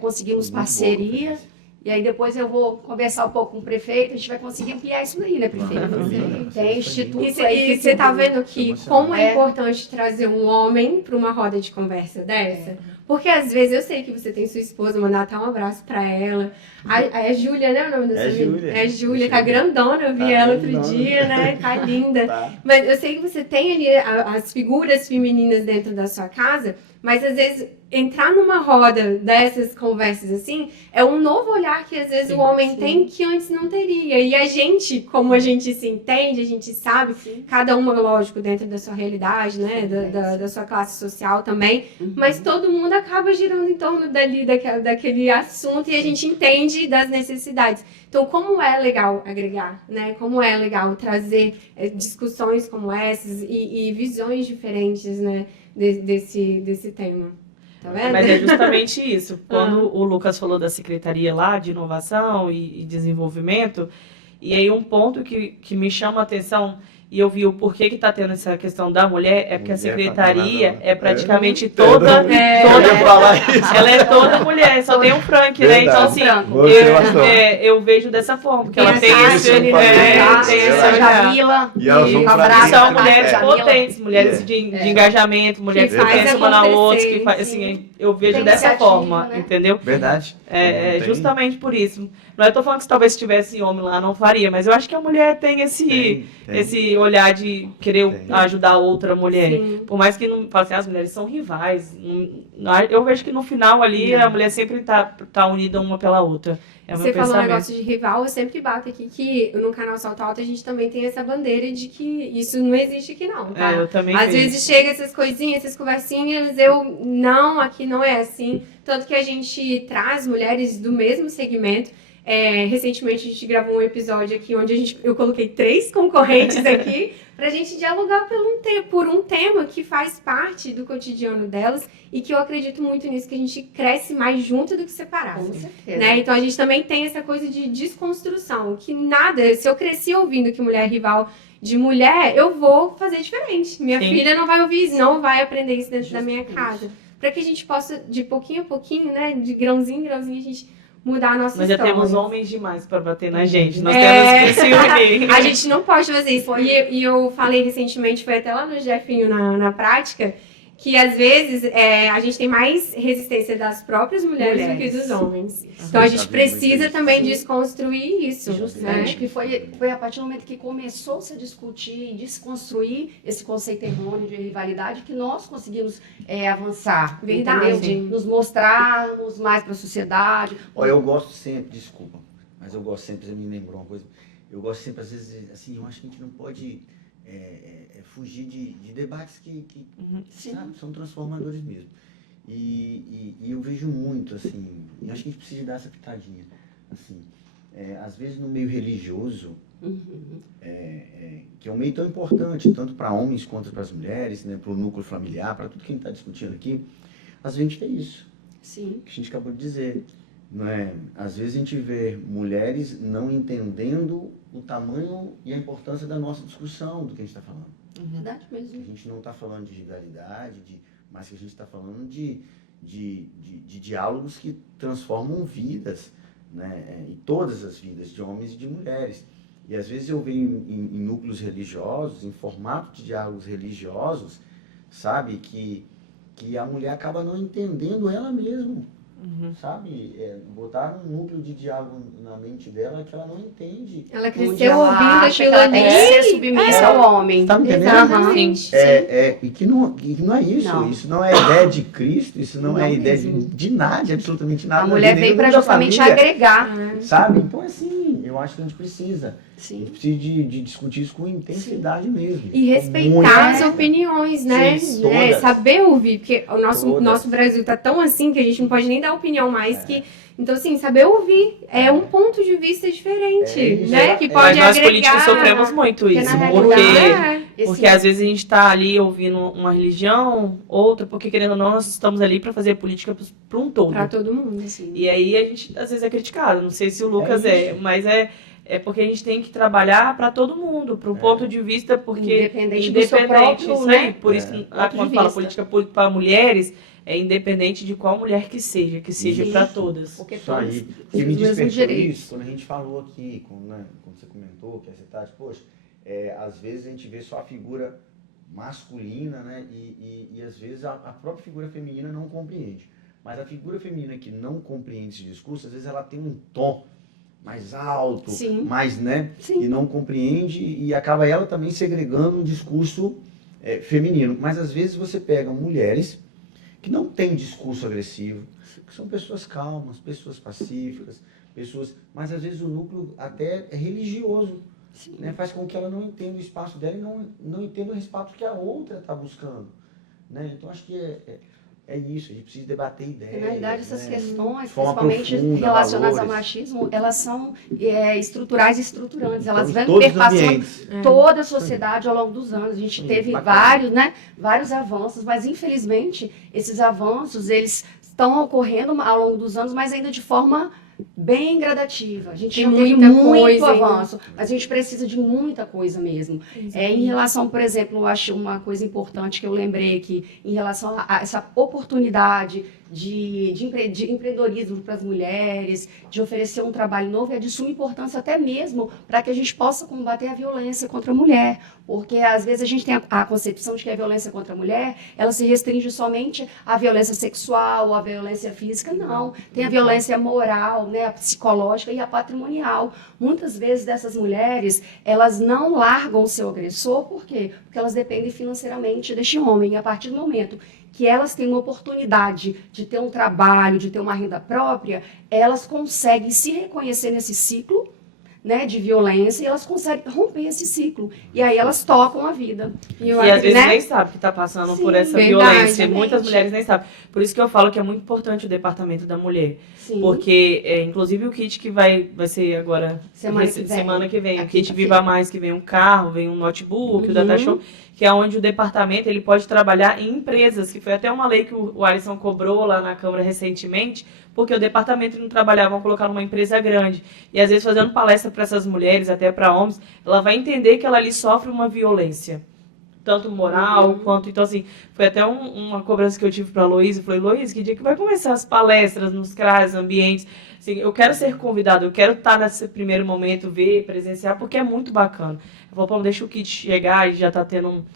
conseguimos parceria. E aí depois eu vou conversar um pouco com o prefeito, a gente vai conseguir ampliar isso daí, né, prefeito? Tem instituto aí. E você está vendo que como é importante trazer um homem para uma roda de conversa dessa? Porque às vezes eu sei que você tem sua esposa, mandar até um abraço para ela. A Júlia, né, o nome da sua amiga? É Júlia, tá grandona, eu vi ela outro dia, né? Tá linda. Mas eu sei que você tem ali as figuras femininas dentro da sua casa, mas às vezes entrar numa roda dessas conversas assim é um novo olhar que às vezes o homem tem que antes não teria. E a gente, como a gente se entende, a gente sabe, cada uma, lógico, dentro da sua realidade, né, da sua classe social também, mas todo mundo acaba girando em torno daquele assunto e a gente entende das necessidades. Então, como é legal agregar, né? Como é legal trazer discussões como essas e visões diferentes, né, desse tema. Tá vendo? Mas é justamente isso. Quando o Lucas falou da Secretaria lá de Inovação e Desenvolvimento, e aí um ponto que me chama a atenção, e eu vi o porquê que tá tendo essa questão da mulher, é porque a secretaria é praticamente Eu toda ia falar isso. ela é toda mulher, só tem um Frank, né? Então, assim, eu vejo dessa forma, porque ela tem esse Jamila, E elas vão são mulheres potentes, mulheres de engajamento, mulheres que pensam uma na outra, que faz, assim, eu vejo dessa forma, né? entendeu? Verdade. Justamente por isso. Não eu tô falando que se talvez tivesse homem lá, não faria, mas eu acho que a mulher tem esse olhar de querer ajudar outra mulher. Sim. Por mais que não fale assim, as mulheres são rivais. Eu vejo que no final ali a mulher sempre tá unida uma pela outra. É o meu Você falou um pensamento. negócio de rival, eu sempre bato aqui que no canal Salto Alto a gente também tem essa bandeira de que isso não existe aqui não, tá? Eu também Às vejo. vezes chega essas coisinhas, essas conversinhas, não, aqui não é assim. Tanto que a gente traz mulheres do mesmo segmento. Recentemente a gente gravou um episódio aqui onde eu coloquei 3 concorrentes aqui pra gente dialogar por um tema que faz parte do cotidiano delas e que eu acredito muito nisso, que a gente cresce mais junto do que separado. Com certeza. Né? Então a gente também tem essa coisa de desconstrução, que nada, se eu cresci ouvindo que mulher é rival de mulher, eu vou fazer diferente. Minha Sim. filha não vai ouvir isso, não vai aprender isso dentro da minha casa. Para que a gente possa, de pouquinho a pouquinho, né, de grãozinho em grãozinho, a gente mudar a nossa Nós já história. temos homens demais para bater na gente. Nós temos que se unir. A gente não pode fazer isso. E eu falei recentemente, foi até lá no Jefinho na prática, que às vezes a gente tem mais resistência das próprias mulheres do que dos homens. Então a gente precisa também desconstruir isso. Justamente, Né? que foi a partir do momento que começou-se a discutir e desconstruir esse conceito errôneo de rivalidade que nós conseguimos avançar. Verdade. Entendeu? Nos mostrarmos mais para a sociedade. Olha, eu gosto sempre, desculpa, mas eu gosto sempre, você me lembrou uma coisa, eu gosto sempre, às vezes, assim, eu acho que a gente não pode fugir de debates que sabe, são transformadores mesmo. E eu vejo muito, assim, e acho que a gente precisa dar essa pitadinha, assim, às vezes no meio religioso, que é um meio tão importante, tanto para homens quanto para as mulheres, né, para o núcleo familiar, para tudo que a gente está discutindo aqui, às vezes a gente tem isso. Sim. Que a gente acabou de dizer, não é? Às vezes a gente vê mulheres não entendendo o tamanho e a importância da nossa discussão, do que a gente está falando. Verdade A mesmo. gente não está falando de rivalidade, mas que a gente está falando de diálogos que transformam vidas, né? E todas as vidas de homens e de mulheres. E às vezes eu vejo em núcleos religiosos, em formato de diálogos religiosos, sabe, que a mulher acaba não entendendo ela mesma. Sabe, botar um núcleo de diálogo na mente dela que ela não entende. Ela Onde cresceu ela ouvindo acha que aquilo ela tem que ali. ser submissa ao homem. Tá me entendendo? Exatamente. E que não é isso. Não. Isso não é a ideia de Cristo, isso não é a Não ideia mesmo. de nada, de absolutamente nada. A mulher nem veio do para mundo da justamente família, agregar. sabe? Então, assim, eu acho que a gente precisa. A Sim. gente precisa de discutir isso com intensidade mesmo. E Com respeitar muita- as opiniões, né? Sim, Né? todas. Saber ouvir, porque o Todas. nosso Brasil tá tão assim que a gente não pode nem dar opinião mais que. Então, assim, saber ouvir é um ponto de vista diferente, isso, né? Que Mas pode nós agregar. políticos sofremos muito Porque, isso, na porque realidade, Porque às vezes a gente está ali ouvindo uma religião, outra, porque querendo ou não, nós estamos ali para fazer política para um todo. Pra todo mundo, assim. E aí a gente às vezes é criticado. Não sei se o Lucas isso. mas é porque a gente tem que trabalhar para todo mundo, para um ponto de vista, porque Independente do seu próprio, isso aí. né, Por isso, ponto quando de fala vista. política para mulheres, é independente de qual mulher que seja Sim. para todas. Porque Isso todos aí. temos E me os mesmos despertou direitos. isso quando a gente falou aqui, quando você comentou que a cidade, poxa, às vezes a gente vê só a figura masculina, né? E às vezes a própria figura feminina não compreende. Mas a figura feminina que não compreende esse discurso, às vezes ela tem um tom mais alto, Sim. mais, né? Sim. E não compreende e acaba ela também segregando um discurso feminino. Mas às vezes você pega mulheres que não têm discurso agressivo, que são pessoas calmas, pessoas pacíficas, mas às vezes o núcleo até é religioso, né? Faz com que ela não entenda o espaço dela e não entenda o espaço que a outra está buscando, né? Então acho que é isso, a gente precisa debater ideias. Na realidade, essas né? questões, De forma principalmente profunda, relacionadas ao valores. machismo, elas são estruturais e estruturantes. Elas Então, vão todos os perpassando ambientes. toda a sociedade ao longo dos anos. A gente teve bacana. vários avanços, mas infelizmente esses avanços eles estão ocorrendo ao longo dos anos, mas ainda de forma bem gradativa. A gente Tem já teve muita muito coisa ainda. avanço, mas a gente precisa de muita coisa mesmo. Em relação, por exemplo, eu acho uma coisa importante que eu lembrei aqui, em relação a essa oportunidade de empreendedorismo para as mulheres, de oferecer um trabalho novo, é de suma importância até mesmo para que a gente possa combater a violência contra a mulher. Porque, às vezes, a gente tem a concepção de que a violência contra a mulher, ela se restringe somente à violência sexual, à violência física. Não, tem a violência moral, né, a psicológica e a patrimonial. Muitas vezes, dessas mulheres, elas não largam o seu agressor, por quê? Porque elas dependem financeiramente deste homem. E, a partir do momento que elas têm uma oportunidade de ter um trabalho, de ter uma renda própria, elas conseguem se reconhecer nesse ciclo, né, de violência, e elas conseguem romper esse ciclo. E aí elas tocam a vida. E às vezes nem sabe que está passando por essa violência. Muitas mulheres nem sabem. Por isso que eu falo que é muito importante o departamento da mulher. Sim. Porque, inclusive, o kit que vai ser agora, semana que vem, o kit Viva Mais, que vem um carro, vem um notebook, o Data Show, que é onde o departamento ele pode trabalhar em empresas, que foi até uma lei que o Alisson cobrou lá na Câmara recentemente, porque o departamento não trabalhava, vão colocar numa empresa grande. E às vezes fazendo palestra para essas mulheres, até para homens, ela vai entender que ela ali sofre uma violência, tanto moral quanto... Então, assim, foi até uma cobrança que eu tive para a Loísa. Eu falei, Loísa, que dia que vai começar as palestras nos CRAs, ambientes? Assim, eu quero ser convidada, eu quero estar nesse primeiro momento, ver, presenciar, porque é muito bacana. Eu falei, pô, deixa o kit chegar e já está tendo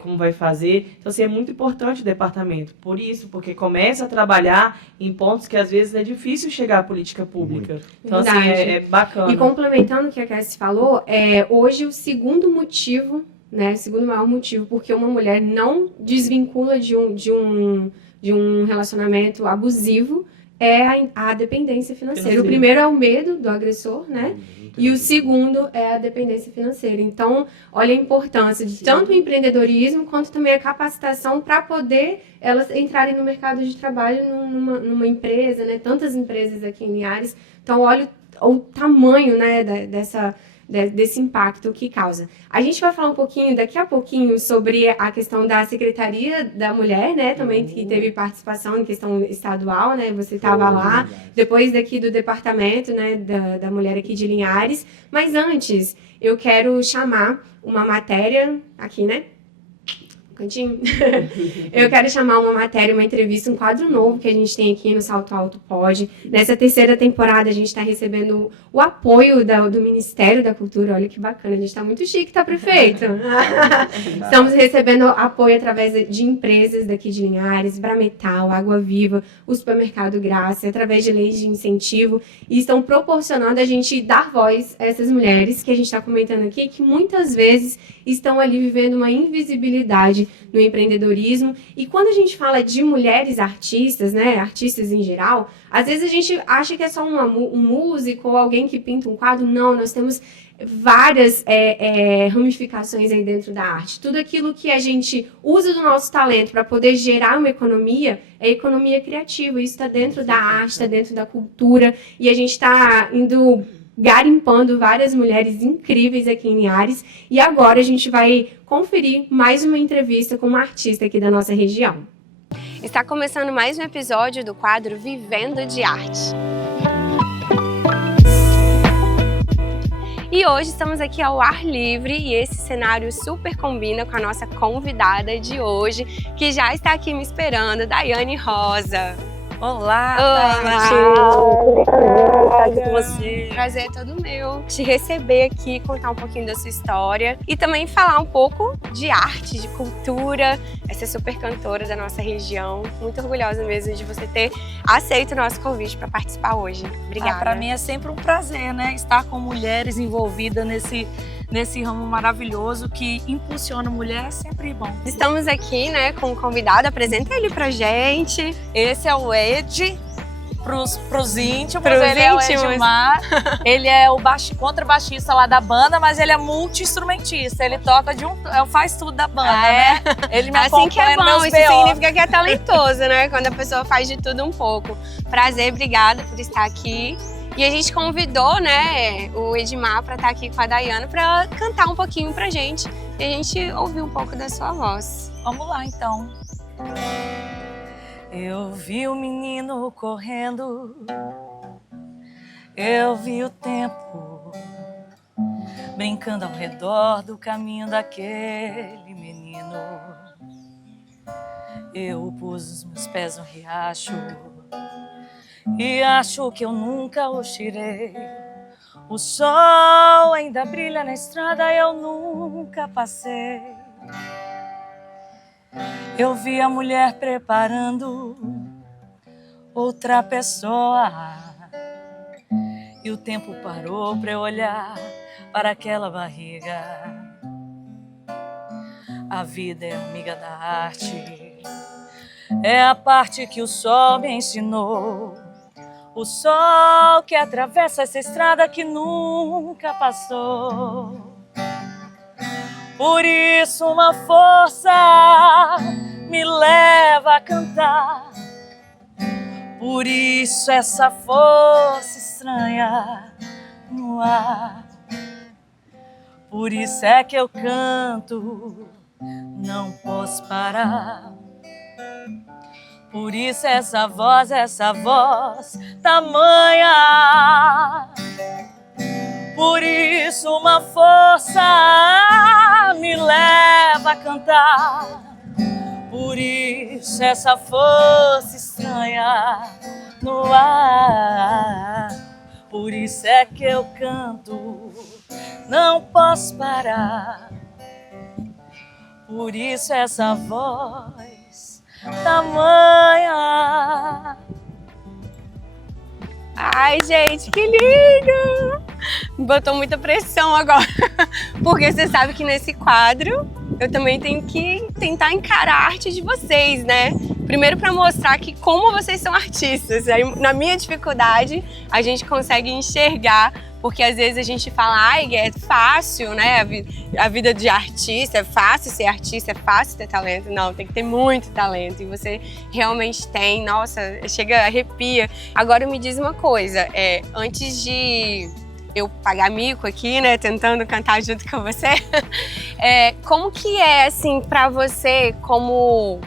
como vai fazer. Então, assim, é muito importante o departamento. Por isso, porque começa a trabalhar em pontos que, às vezes, é difícil chegar à política pública. Então, assim, é bacana. E complementando o que a Cassie falou, hoje o segundo motivo, né, o segundo maior motivo porque uma mulher não desvincula de um relacionamento abusivo é a dependência financeira. O primeiro é o medo do agressor, né? E o segundo é a dependência financeira. Então, olha a importância de tanto o empreendedorismo quanto também a capacitação para poder elas entrarem no mercado de trabalho numa empresa, né? Tantas empresas aqui em Linhares. Então, olha o tamanho, né, desse impacto que causa. A gente vai falar um pouquinho, daqui a pouquinho, sobre a questão da Secretaria da Mulher, né, também que teve participação em questão estadual, né, você estava lá, depois daqui do departamento, né, da mulher aqui de Linhares, mas antes, eu quero chamar uma matéria, aqui, né, cantinho. Eu quero chamar uma matéria, uma entrevista, um quadro novo que a gente tem aqui no Salto Alto Pod. Nessa terceira temporada, a gente está recebendo o apoio do Ministério da Cultura. Olha que bacana, a gente está muito chique, tá, prefeito? Estamos recebendo apoio através de empresas daqui de Linhares, Brametal, Água Viva, o Supermercado Graça, através de leis de incentivo, e estão proporcionando a gente dar voz a essas mulheres que a gente está comentando aqui, que muitas vezes estão ali vivendo uma invisibilidade no empreendedorismo. E quando a gente fala de mulheres artistas, né, artistas em geral, às vezes a gente acha que é só um músico ou alguém que pinta um quadro. Não, nós temos várias ramificações aí dentro da arte. Tudo aquilo que a gente usa do nosso talento para poder gerar uma economia é economia criativa. Isso está dentro da arte, está dentro da cultura, e a gente está indo garimpando várias mulheres incríveis aqui em Linhares. E agora a gente vai conferir mais uma entrevista com uma artista aqui da nossa região. Está começando mais um episódio do quadro Vivendo de Arte. E hoje estamos aqui ao ar livre e esse cenário super combina com a nossa convidada de hoje, que já está aqui me esperando, Daiane Rosa. Olá, Olá, estar aqui com você. Prazer é todo meu te receber aqui, contar um pouquinho da sua história e também falar um pouco de arte, de cultura. Essa super cantora da nossa região. Muito orgulhosa mesmo de você ter aceito o nosso convite para participar hoje. Obrigada. Para mim é sempre um prazer, né? Estar com mulheres envolvidas nesse ramo maravilhoso que impulsiona a mulher é sempre bom. Estamos aqui, né, com um convidado. Apresenta ele pra gente. Esse é o Ed, pros íntimos, ele é o Edmar. Ele é o contrabaixista lá da banda, mas ele é multi-instrumentista. Ele toca faz tudo da banda, né? Ele me acompanha assim que é bom, isso B.O. significa que é talentoso, né? Quando a pessoa faz de tudo um pouco. Prazer, obrigada por estar aqui. E a gente convidou, né, o Edmar para estar aqui com a Daiane para ela cantar um pouquinho pra gente e a gente ouvir um pouco da sua voz. Vamos lá, então. Eu vi o menino correndo Eu vi o tempo brincando ao redor do caminho daquele menino. Eu pus os meus pés no riacho e acho que eu nunca os tirei. O sol ainda brilha na estrada, eu nunca passei. Eu vi a mulher preparando outra pessoa e o tempo parou pra eu olhar para aquela barriga. A vida é amiga da arte, é a parte que o sol me ensinou. O sol que atravessa essa estrada que nunca passou. Por isso uma força me leva a cantar. Por isso essa força estranha no ar. Por isso é que eu canto, não posso parar. Por isso essa voz tamanha. Por isso uma força me leva a cantar. Por isso essa força estranha no ar. Por isso é que eu canto, não posso parar. Por isso essa voz tamanha. Ai, gente, que lindo! Me botou muita pressão agora, porque você sabe que nesse quadro eu também tenho que tentar encarar a arte de vocês, né? Primeiro para mostrar que como vocês são artistas. Aí, na minha dificuldade, a gente consegue enxergar, porque às vezes a gente fala, ai, é fácil, né? A vida de artista, é fácil ser artista, é fácil ter talento. Não, tem que ter muito talento. E você realmente tem, nossa, chega, arrepia. Agora me diz uma coisa, antes de eu pagar mico aqui, né, tentando cantar junto com você, como que é, assim, pra você como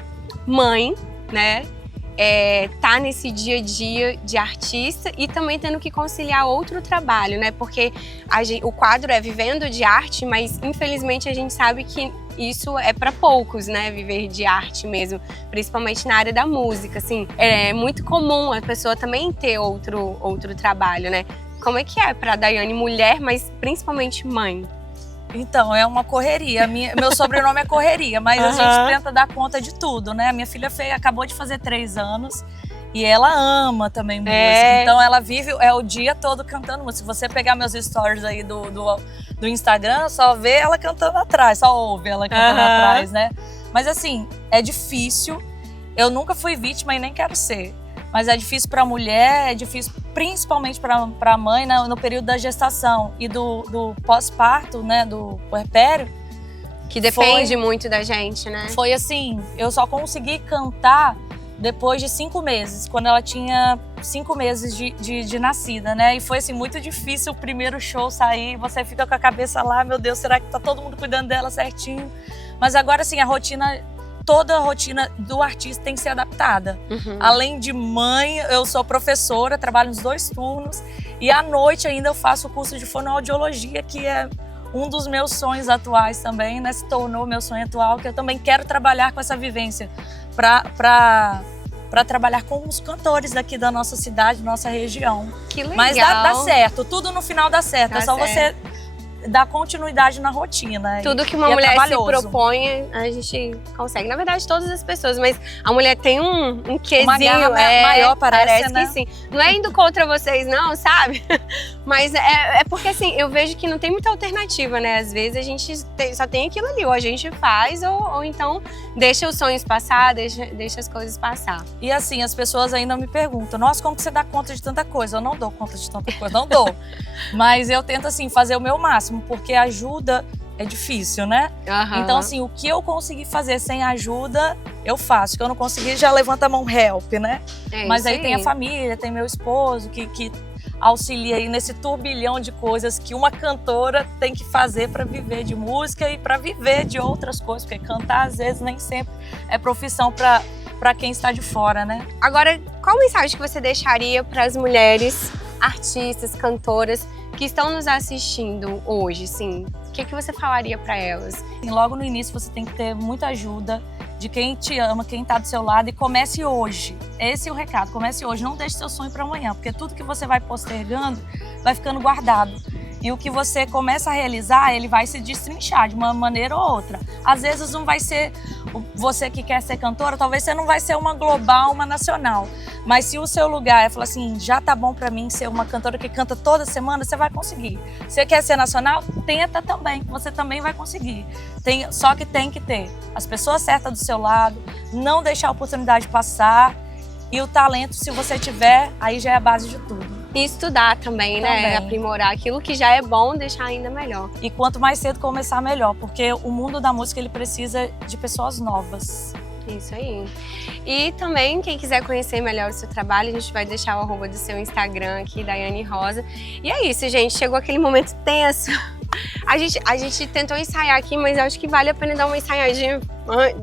mãe, né, tá nesse dia a dia de artista e também tendo que conciliar outro trabalho, né? Porque o quadro é vivendo de arte, mas infelizmente a gente sabe que isso é para poucos, né? Viver de arte mesmo, principalmente na área da música, assim. É muito comum a pessoa também ter outro trabalho, né? Como é que é para Daiane, mulher, mas principalmente mãe? Então, é uma correria. Meu sobrenome é Correria, mas a gente tenta dar conta de tudo, né? A minha filha acabou de fazer 3 anos e ela ama também música. Então, ela vive o dia todo cantando música. Se você pegar meus stories aí do Instagram, só vê ela cantando atrás, só ouve ela cantando atrás, né? Mas assim, é difícil. Eu nunca fui vítima e nem quero ser. Mas é difícil para a mulher, é difícil principalmente para a mãe, né, no período da gestação e do pós-parto, né, do puerpério. Que depende muito da gente, né? Foi assim, eu só consegui cantar depois de 5 meses, quando ela tinha 5 meses de nascida, né? E foi assim, muito difícil o primeiro show sair, você fica com a cabeça lá, meu Deus, será que tá todo mundo cuidando dela certinho? Mas agora, assim, toda a rotina do artista tem que ser adaptada. Além de mãe, eu sou professora, trabalho nos 2 turnos e à noite ainda eu faço o curso de fonoaudiologia, que é um dos meus sonhos atuais também, né? Se tornou meu sonho atual, que eu também quero trabalhar com essa vivência para trabalhar com os cantores daqui da nossa cidade, nossa região. Que legal! Mas dá certo, tudo no final dá certo, é só você dar continuidade na rotina. Tudo que uma mulher se propõe, a gente consegue. Na verdade, todas as pessoas, mas a mulher tem um quesinho. Uma garra maior, parece, né? Que sim. Não é indo contra vocês, não, sabe? Mas é porque, assim, eu vejo que não tem muita alternativa, né? Às vezes a gente só tem aquilo ali, ou a gente faz, ou então deixa os sonhos passar, deixa as coisas passar. E assim, as pessoas ainda me perguntam, nossa, como que você dá conta de tanta coisa? Eu não dou conta de tanta coisa, não dou. Mas eu tento, assim, fazer o meu máximo, porque ajuda é difícil, né? Então, assim, o que eu consegui fazer sem ajuda, eu faço. O que eu não consegui, já levanta a mão, help, né? Mas aí tem a família, tem meu esposo, que auxilia aí nesse turbilhão de coisas que uma cantora tem que fazer para viver de música e para viver de outras coisas, porque cantar, às vezes, nem sempre é profissão para quem está de fora, né? Agora, qual mensagem que você deixaria para as mulheres artistas, cantoras que estão nos assistindo hoje, sim, o que você falaria para elas? Logo no início você tem que ter muita ajuda de quem te ama, quem está do seu lado, e comece hoje. Esse é o recado, comece hoje, não deixe seu sonho para amanhã, porque tudo que você vai postergando vai ficando guardado. E o que você começa a realizar, ele vai se destrinchar de uma maneira ou outra. Às vezes não vai ser você que quer ser cantora, talvez você não vai ser uma global, uma nacional. Mas se o seu lugar é falar assim, já tá bom pra mim ser uma cantora que canta toda semana, você vai conseguir. Você quer ser nacional? Tenta também, você também vai conseguir. Só que tem que ter as pessoas certas do seu lado, não deixar a oportunidade passar. E o talento, se você tiver, aí já é a base de tudo. E estudar também, né? Aprimorar aquilo que já é bom, deixar ainda melhor. E quanto mais cedo começar, melhor. Porque o mundo da música, ele precisa de pessoas novas. Isso aí. E também, quem quiser conhecer melhor o seu trabalho, a gente vai deixar o arroba do seu Instagram aqui, Daiane Rosa. E é isso, gente. Chegou aquele momento tenso. A gente tentou ensaiar aqui, mas eu acho que vale a pena dar uma ensaiadinha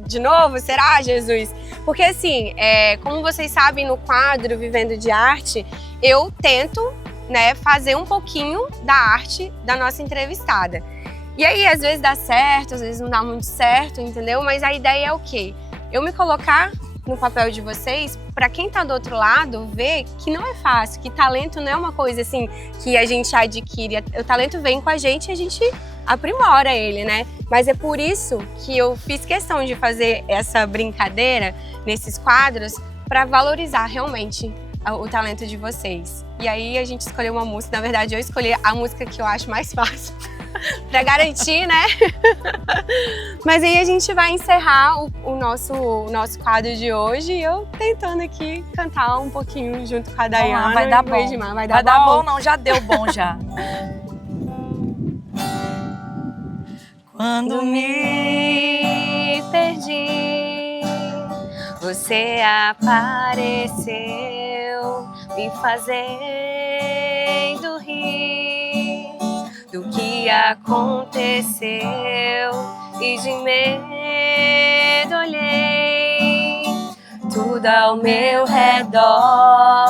de novo, será, Jesus? Porque assim, como vocês sabem, no quadro Vivendo de Arte, eu tento, né, fazer um pouquinho da arte da nossa entrevistada. E aí, às vezes dá certo, às vezes não dá muito certo, entendeu? Mas a ideia é o quê? Eu me colocar no papel de vocês, para quem tá do outro lado, ver que não é fácil, que talento não é uma coisa assim que a gente adquire. O talento vem com a gente e a gente aprimora ele, né? Mas é por isso que eu fiz questão de fazer essa brincadeira nesses quadros para valorizar realmente o talento de vocês. E aí a gente escolheu uma música, na verdade eu escolhi a música que eu acho mais fácil. Pra garantir, né? Mas aí a gente vai encerrar o nosso quadro de hoje, e eu tentando aqui cantar um pouquinho junto com a Daiane. Vai dar bom. Vai dar bom não, já deu bom já. Quando me perdi, você apareceu, me fazendo rir do que aconteceu, e de medo olhei tudo ao meu redor,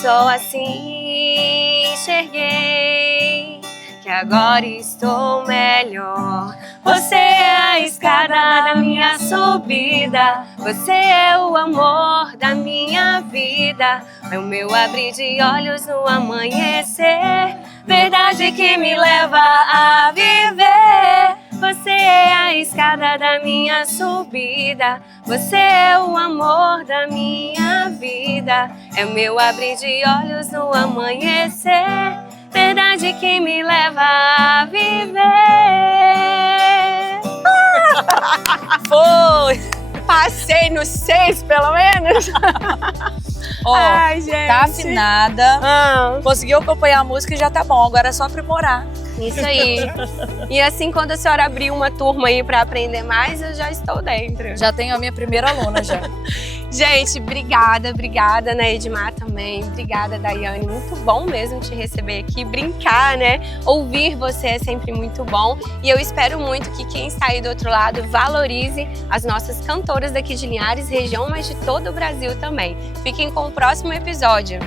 só assim enxerguei que agora estou melhor. Você é a escada da minha subida, você é o amor da minha vida, é o meu abrir de olhos no amanhecer, verdade que me leva a viver. Você é a escada da minha subida, você é o amor da minha vida, é o meu abrir de olhos no amanhecer, verdade que me leva a viver. Foi! Passei no 6, pelo menos. Ai, gente. Tá afinada, conseguiu acompanhar a música e já tá bom, agora é só aprimorar. Isso aí. E assim, quando a senhora abrir uma turma aí pra aprender mais, eu já estou dentro. Já tenho a minha primeira aluna já. Gente, obrigada, né, Edmar também. Obrigada, Daiane. Muito bom mesmo te receber aqui, brincar, né? Ouvir você é sempre muito bom. E eu espero muito que quem está aí do outro lado valorize as nossas cantoras daqui de Linhares, região, mas de todo o Brasil também. Fiquem com o próximo episódio.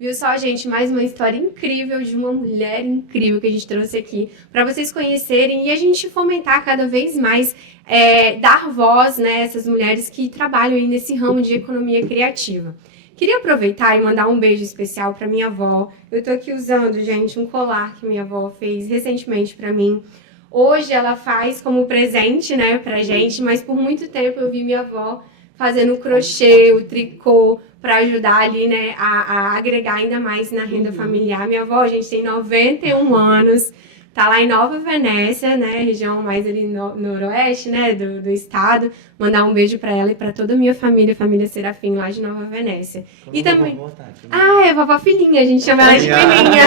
Viu só, gente? Mais uma história incrível de uma mulher incrível que a gente trouxe aqui para vocês conhecerem e a gente fomentar cada vez mais, dar voz, né, a essas mulheres que trabalham aí nesse ramo de economia criativa. Queria aproveitar e mandar um beijo especial para minha avó. Eu tô aqui usando, gente, um colar que minha avó fez recentemente para mim. Hoje ela faz como presente, né, pra gente, mas por muito tempo eu vi minha avó fazendo o crochê, o tricô, para ajudar ali, né, a agregar ainda mais na renda familiar. Minha avó, gente, tem 91 anos, tá lá em Nova Venécia, né, região mais ali no noroeste, né, do estado. Mandar um beijo para ela e para toda a minha família Serafim, lá de Nova Venécia. Como e também... vovó, tá? É vovó Filhinha, a gente chama ela de Filhinha.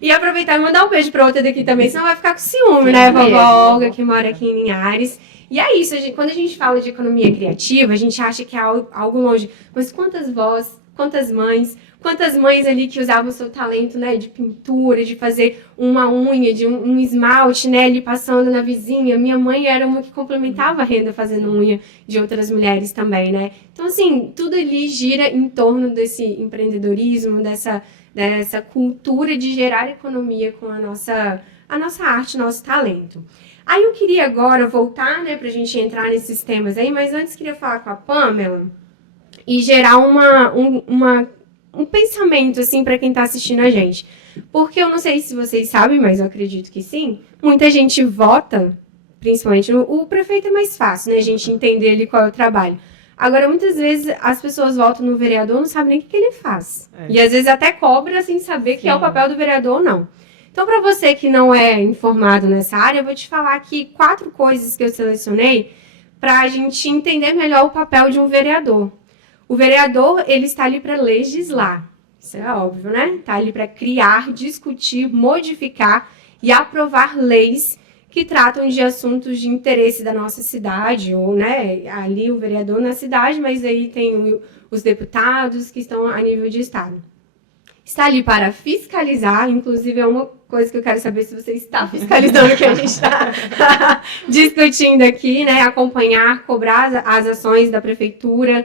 E aproveitar e mandar um beijo para outra daqui também, senão vai ficar com ciúme, né, vovó Olga, que mora aqui em Linhares. E é isso, quando a gente fala de economia criativa, a gente acha que é algo longe. Mas quantas vós Quantas mães ali que usavam o seu talento, né, de pintura, de fazer uma unha, de um esmalte, né, ali passando na vizinha. Minha mãe era uma que complementava a renda fazendo unha de outras mulheres também, né? Então, assim, tudo ali gira em torno desse empreendedorismo, dessa cultura de gerar economia com a nossa arte, nosso talento. Aí eu queria agora voltar, né, pra gente entrar nesses temas aí, mas antes queria falar com a Pamela e gerar um pensamento, assim, para quem está assistindo a gente. Porque eu não sei se vocês sabem, mas eu acredito que sim, muita gente vota, principalmente o prefeito é mais fácil, né, a gente entender ali qual é o trabalho. Agora, muitas vezes, as pessoas votam no vereador, não sabem nem o que ele faz. E às vezes até cobra sem saber que é o papel do vereador ou não. Então, para você que não é informado nessa área, eu vou te falar aqui 4 coisas que eu selecionei para a gente entender melhor o papel de um vereador. O vereador, ele está ali para legislar, isso é óbvio, né? Está ali para criar, discutir, modificar e aprovar leis que tratam de assuntos de interesse da nossa cidade, ou, né, ali o vereador na cidade, mas aí tem os deputados que estão a nível de estado. Está ali para fiscalizar, inclusive é uma coisa que eu quero saber se você está fiscalizando o que a gente está discutindo aqui, né? Acompanhar, cobrar as ações da prefeitura,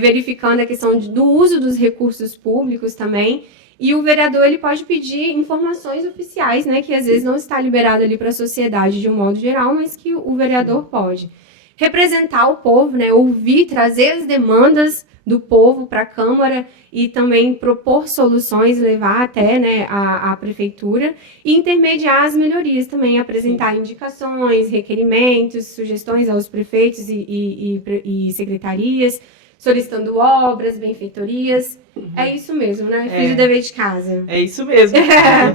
verificando a questão do uso dos recursos públicos também. E o vereador, ele pode pedir informações oficiais, né? Que às vezes não está liberado ali para a sociedade de um modo geral, mas que o vereador pode. Representar o povo, né? Ouvir, trazer as demandas do povo para a Câmara e também propor soluções, levar até, né, a prefeitura e intermediar as melhorias também, apresentar indicações, requerimentos, sugestões aos prefeitos e secretarias, solicitando obras, benfeitorias. É isso mesmo, né? Fiz o dever de casa. É isso mesmo.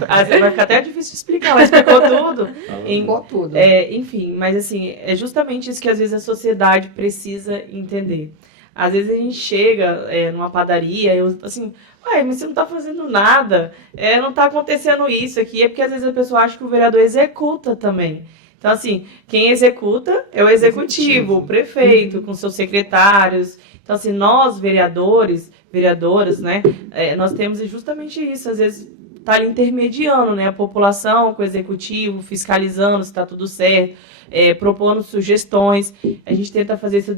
Vai ficar até difícil de explicar, mas explicou tudo. Explicou tudo. Enfim, mas assim, é justamente isso que às vezes a sociedade precisa entender. Às vezes a gente chega numa padaria, assim, mas você não tá fazendo nada, não tá acontecendo isso aqui, porque às vezes a pessoa acha que o vereador executa também. Então, assim, quem executa é o executivo, o prefeito, com seus secretários. Então, assim, nós, vereadoras, né, nós temos justamente isso, às vezes tá ali intermediando, né, a população com o executivo, fiscalizando se tá tudo certo, propondo sugestões. A gente tenta fazer isso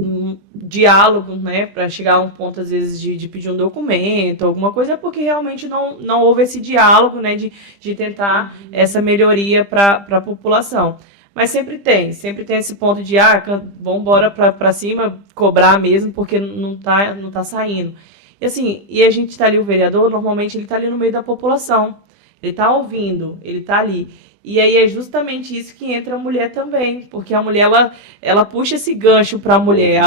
um diálogo, né, para chegar a um ponto, às vezes, de pedir um documento, alguma coisa, porque realmente não houve esse diálogo, né, de tentar essa melhoria para a população. Mas sempre tem esse ponto de, vamos embora para cima, cobrar mesmo, porque não tá saindo. E assim, a gente tá ali, o vereador, normalmente ele tá ali no meio da população, ele tá ouvindo, ele tá ali. E aí é justamente isso que entra a mulher também, porque a mulher, ela puxa esse gancho para a mulher,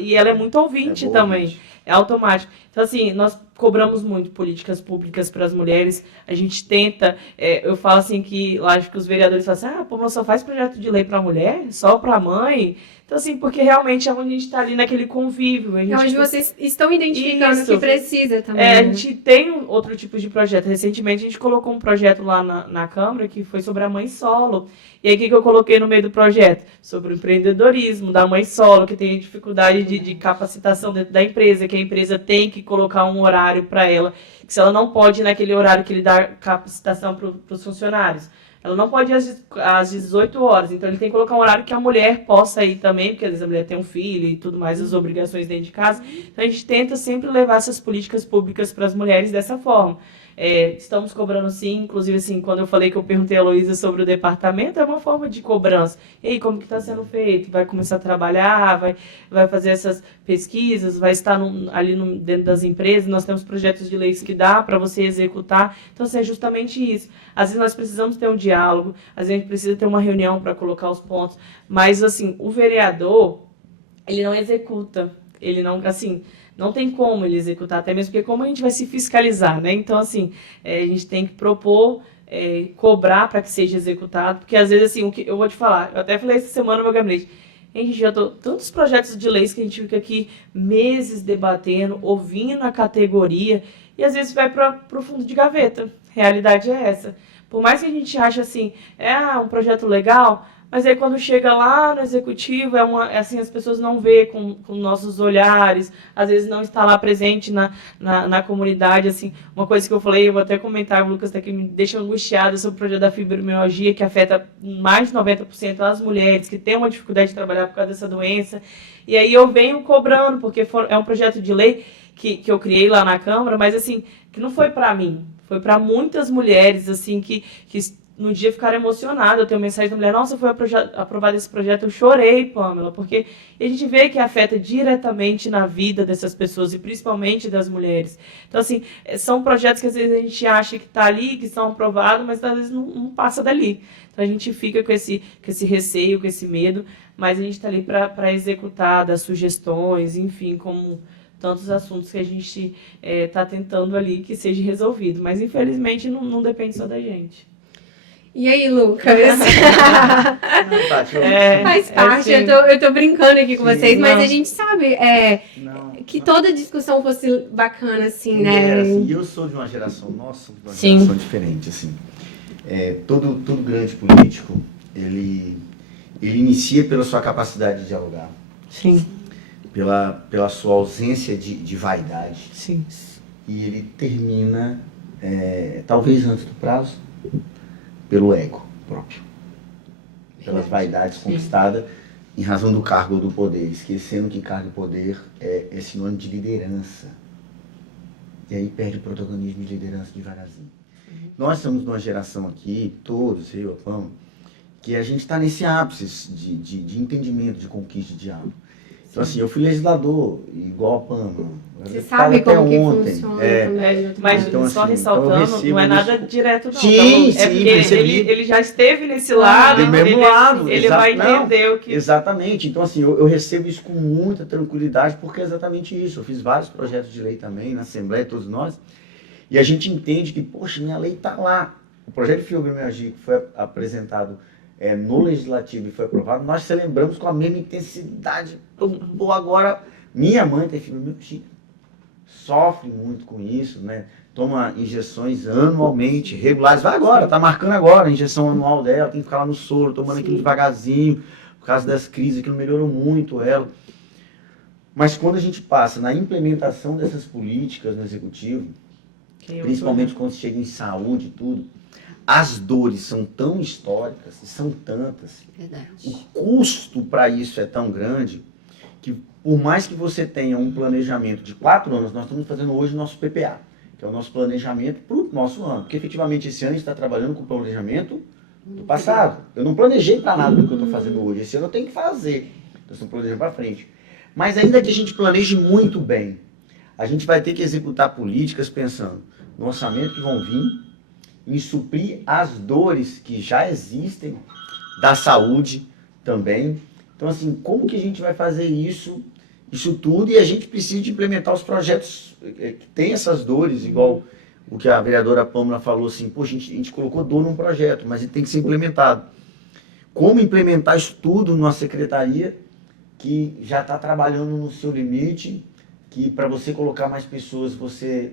e ela é muito ouvinte também, é automático. Então, assim, nós cobramos muito políticas públicas para as mulheres, a gente tenta, eu falo assim que, acho que os vereadores falam assim, mas só faz projeto de lei para a mulher, só para a mãe. Então, assim, porque realmente é onde a gente está ali naquele convívio. É onde vocês estão identificando o que precisa também. A gente tem outro tipo de projeto. Recentemente, a gente colocou um projeto lá na Câmara que foi sobre a mãe solo. E aí, o que eu coloquei no meio do projeto? Sobre o empreendedorismo da mãe solo, que tem dificuldade de capacitação dentro da empresa, que a empresa tem que colocar um horário para ela, que se ela não pode ir naquele horário que ele dá capacitação para os funcionários. Ela não pode ir às 18 horas, então ele tem que colocar um horário que a mulher possa ir também, porque às vezes a mulher tem um filho e tudo mais, as obrigações dentro de casa. Então a gente tenta sempre levar essas políticas públicas para as mulheres dessa forma. Estamos cobrando sim, inclusive assim, quando eu falei que eu perguntei a Heloísa sobre o departamento, é uma forma de cobrança. E aí, como que está sendo feito? Vai começar a trabalhar, vai fazer essas pesquisas, vai estar dentro das empresas, nós temos projetos de leis que dá para você executar. Então, assim, é justamente isso. Às vezes nós precisamos ter um diálogo, às vezes a gente precisa ter uma reunião para colocar os pontos, mas assim, o vereador, ele não executa, ele não, assim, não tem como ele executar, até mesmo porque como a gente vai se fiscalizar, né? Então, assim, a gente tem que propor, cobrar para que seja executado, porque às vezes, assim, o que eu vou te falar, eu até falei essa semana no meu gabinete, gente, já tô tantos projetos de leis que a gente fica aqui meses debatendo, ouvindo a categoria, e às vezes vai para o fundo de gaveta. Realidade é essa. Por mais que a gente ache assim, um projeto legal, mas aí quando chega lá no executivo, assim, as pessoas não vê com nossos olhares, às vezes não está lá presente na comunidade, assim, uma coisa que eu falei, eu vou até comentar, o Lucas até que me deixa angustiada sobre o projeto da fibromialgia, que afeta mais de 90% as mulheres que têm uma dificuldade de trabalhar por causa dessa doença, e aí eu venho cobrando, porque é um projeto de lei que eu criei lá na Câmara, mas assim, que não foi para mim, foi para muitas mulheres, assim, que no dia ficaram emocionadas. Eu tenho mensagem da mulher, nossa, foi aprovado esse projeto, eu chorei, Pamela, porque a gente vê que afeta diretamente na vida dessas pessoas, e principalmente das mulheres. Então, assim, são projetos que às vezes a gente acha que está ali, que são aprovados, mas às vezes não passa dali. Então, a gente fica com esse receio, com esse medo, mas a gente está ali para executar, dar sugestões, enfim, como tantos assuntos que a gente está tentando ali que seja resolvido. Mas, infelizmente, não depende só da gente. E aí, Lucas? Faz parte, assim, eu tô brincando aqui com vocês, mas a gente sabe que toda discussão fosse bacana, assim, né? Assim, eu sou de uma geração, geração diferente, assim. Todo grande político, ele inicia pela sua capacidade de dialogar. Sim. Pela sua ausência de vaidade. Sim. E ele termina, talvez antes do prazo, pelo ego próprio. Pelas vaidades conquistadas em razão do cargo ou do poder, esquecendo que cargo e poder é sinônimo de liderança. E aí perde o protagonismo de liderança devagarzinho. Nós estamos numa geração aqui, todos, eu, a Pam, que a gente está nesse ápice de entendimento, de conquista, de diálogo. Então, assim, eu fui legislador, igual a Pamela. Você sabe como que funciona. Mas então, só assim, ressaltando, não é nada direto, não. Sim, então, porque ele já esteve nesse lado, do mesmo lado. Ele vai entender o que... Exatamente. Então, assim, eu recebo isso com muita tranquilidade, porque é exatamente isso. Eu fiz vários projetos de lei também, na Assembleia, todos nós, e a gente entende que, poxa, minha lei está lá. O projeto de fibromialgia que foi apresentado no Legislativo e foi aprovado, nós celebramos com a mesma intensidade. Agora, minha mãe tem fibromialgia, sofre muito com isso, né? Toma injeções anualmente, regulares, vai agora, tá marcando agora a injeção anual dela, tem que ficar lá no soro, tomando aquilo devagarzinho, por causa das crises, aquilo melhorou muito ela. Mas quando a gente passa na implementação dessas políticas no Executivo, principalmente quando chega em saúde e tudo, as dores são tão históricas e são tantas. Verdade. O custo para isso é tão grande que, por mais que você tenha um planejamento de 4 anos, nós estamos fazendo hoje o nosso PPA, que é o nosso planejamento para o nosso ano. Porque, efetivamente, esse ano a gente está trabalhando com o planejamento do passado. Eu não planejei para nada do que eu estou fazendo hoje. Esse ano eu tenho que fazer. Então, estou planejando para frente. Mas ainda que a gente planeje muito bem, a gente vai ter que executar políticas pensando no orçamento que vão vir, em suprir as dores que já existem da saúde também. Então, assim, como que a gente vai fazer isso tudo, e a gente precisa de implementar os projetos que tem essas dores, igual o que a vereadora Pamela falou, assim, poxa, a gente colocou dor num projeto, mas ele tem que ser implementado. Como implementar isso tudo numa secretaria que já está trabalhando no seu limite, que para você colocar mais pessoas você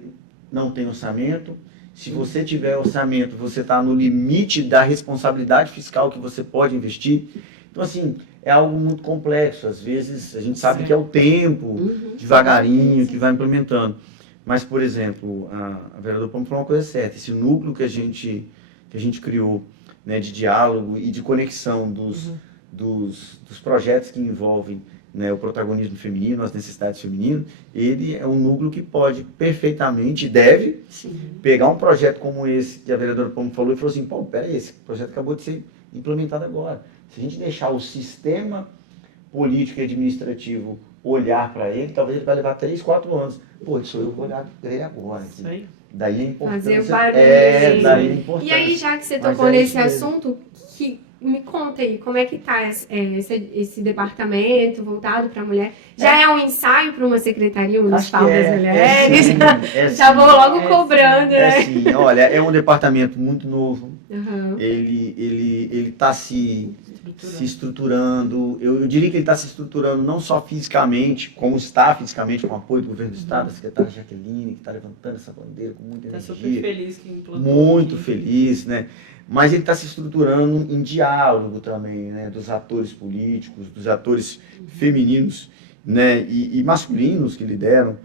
não tem orçamento. Se você tiver orçamento, você está no limite da responsabilidade fiscal que você pode investir. Então, assim, é algo muito complexo. Às vezes, a gente sabe que é o tempo, devagarinho, que vai implementando. Mas, por exemplo, a vereadora Pamela falou uma coisa certa. Esse núcleo que a gente criou, né, de diálogo e de conexão dos projetos que envolvem, né, o protagonismo feminino, as necessidades femininas, ele é um núcleo que pode perfeitamente, deve, pegar um projeto como esse que a vereadora Pamela falou e falou assim, pô, peraí, esse projeto acabou de ser implementado agora. Se a gente deixar o sistema político e administrativo olhar para ele, talvez ele vai levar 3, 4 anos. Pô, isso eu vou olhar para ele agora. Assim. Daí a importância. Fazer barulho. Daí a importância. E aí, já que você tocou nesse assunto, me conta aí, como é que está esse departamento voltado para a mulher? Já é um ensaio para uma secretaria municipal das mulheres? Já vou logo cobrando, né? Sim, olha, é um departamento muito novo. Ele está se estruturando. Eu diria que ele está se estruturando não só fisicamente, como está fisicamente, com o apoio do governo do estado, da secretária Jaqueline, que está levantando essa bandeira com muita energia. Está super feliz que implantou. Muito feliz, né? Mas ele está se estruturando em diálogo também, né, dos atores políticos, dos atores femininos, né, e masculinos que lideram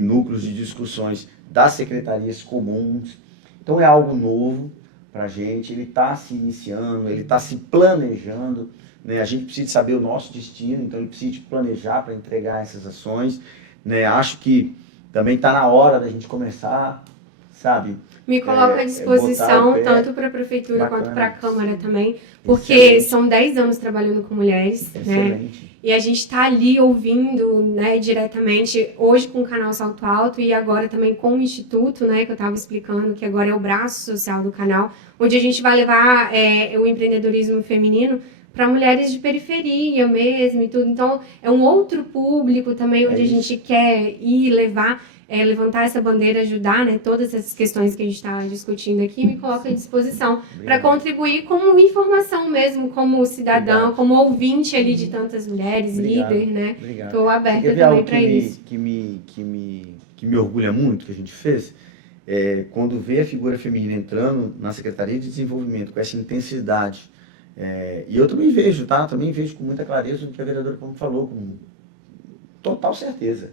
núcleos de discussões das secretarias comuns. Então é algo novo para a gente, ele está se iniciando, ele está se planejando, né, a gente precisa saber o nosso destino, então ele precisa planejar para entregar essas ações, né, acho que também está na hora da gente começar, sabe? Me coloco à disposição, tanto para a Prefeitura quanto para a Câmara também, porque são 10 anos trabalhando com mulheres, né? E a gente está ali ouvindo, né, diretamente, hoje com o canal Salto Alto e agora também com o Instituto, né, que eu estava explicando, que agora é o braço social do canal, onde a gente vai levar o empreendedorismo feminino para mulheres de periferia mesmo e tudo. Então, é um outro público também, onde a gente quer ir levantar essa bandeira, ajudar, né, todas essas questões que a gente está discutindo aqui, me coloca à disposição para contribuir como informação mesmo, como cidadão, como ouvinte ali de tantas mulheres, líder, né? Estou aberta também para isso. Que me orgulha muito, que a gente fez, quando vê a figura feminina entrando na Secretaria de Desenvolvimento com essa intensidade, e eu também vejo, tá? Também vejo com muita clareza o que a vereadora Pamela falou, com total certeza.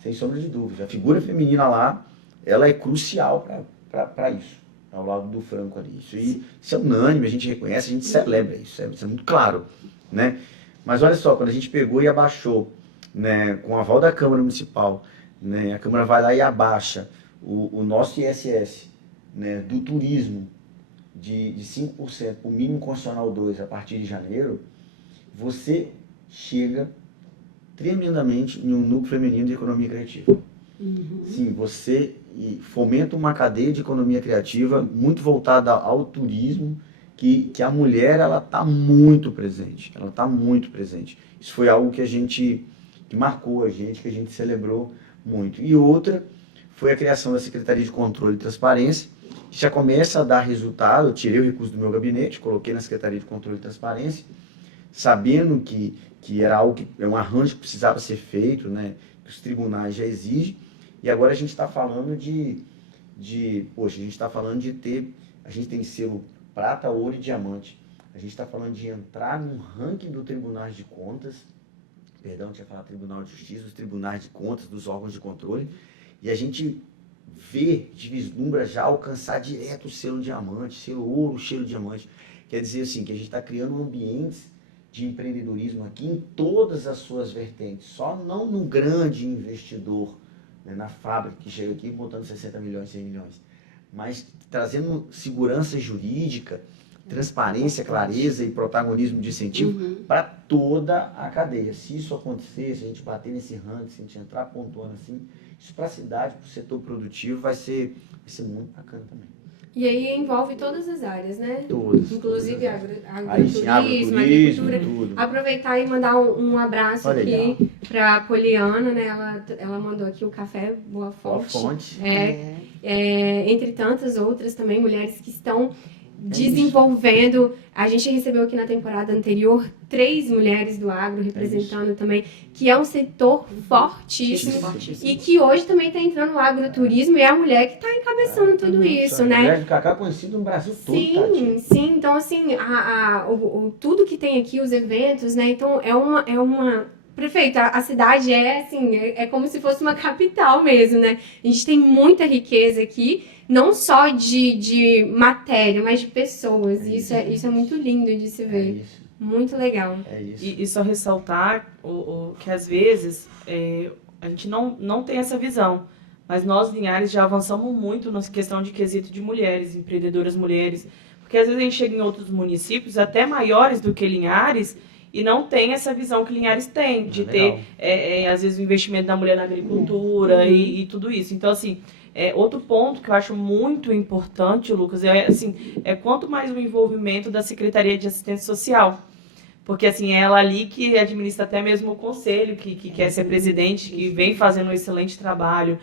Sem sombra de dúvida. A figura feminina lá, ela é crucial para isso, ao lado do Franco ali. Isso é unânime, a gente reconhece, a gente celebra isso, isso é muito claro, né? Mas olha só, quando a gente pegou e abaixou, né, com o aval da Câmara Municipal, né, a Câmara vai lá e abaixa o nosso ISS, né, do turismo de 5% para o mínimo constitucional 2 a partir de janeiro, você chega tremendamente em um núcleo feminino de economia criativa. Sim, você fomenta uma cadeia de economia criativa muito voltada ao turismo, que a mulher, ela está muito presente, Isso foi algo que marcou a gente, que a gente celebrou muito. E outra foi a criação da Secretaria de Controle e Transparência, que já começa a dar resultado. Eu tirei o recurso do meu gabinete, coloquei na Secretaria de Controle e Transparência, sabendo que era algo que é um arranjo que precisava ser feito, né, que os tribunais já exigem, e agora a gente está falando a gente tem selo prata, ouro e diamante. A gente está falando de entrar num ranking do Tribunal de Contas, tinha falado Tribunal de Justiça, dos Tribunais de Contas, dos órgãos de controle, e a gente vislumbra já alcançar direto o selo diamante, selo ouro, selo diamante. Quer dizer assim, que a gente está criando ambientes de empreendedorismo aqui em todas as suas vertentes, só não no grande investidor, né, na fábrica que chega aqui botando 60 milhões, 100 milhões, mas trazendo segurança jurídica, transparência, clareza e protagonismo de incentivo para toda a cadeia. Se isso acontecer, se a gente bater nesse ranking, se a gente entrar pontuando assim, isso para a cidade, para o setor produtivo, vai ser muito bacana também. E aí envolve todas as áreas, né? Todas. Inclusive agroturismo, agricultura. Tudo. Aproveitar e mandar um abraço aqui para a Poliana, né? Ela mandou aqui o café Boa Fonte. Entre tantas outras também, mulheres que estão desenvolvendo. A gente recebeu aqui na temporada anterior 3 mulheres do agro representando também, que é um setor fortíssimo e que hoje também está entrando no agroturismo e é a mulher que está encabeçando tudo isso, né? Mulher de cacau conhecido no Brasil todo. Sim. Então, assim, tudo que tem aqui, os eventos, né? Então, é uma Prefeito, a cidade é como se fosse uma capital mesmo, né? A gente tem muita riqueza aqui, não só de matéria, mas de pessoas. Isso é muito lindo de se ver. Muito legal. E só ressaltar que às vezes a gente não tem essa visão, mas nós, Linhares, já avançamos muito na questão de quesito de mulheres, empreendedoras mulheres, porque às vezes a gente chega em outros municípios, até maiores do que Linhares, e não tem essa visão que Linhares tem, de ter, às vezes, o investimento da mulher na agricultura e tudo isso. Então, assim, outro ponto que eu acho muito importante, Lucas, quanto mais o envolvimento da Secretaria de Assistência Social. Porque, assim, é ela ali que administra até mesmo o conselho, que quer ser presidente, que vem fazendo um excelente trabalho,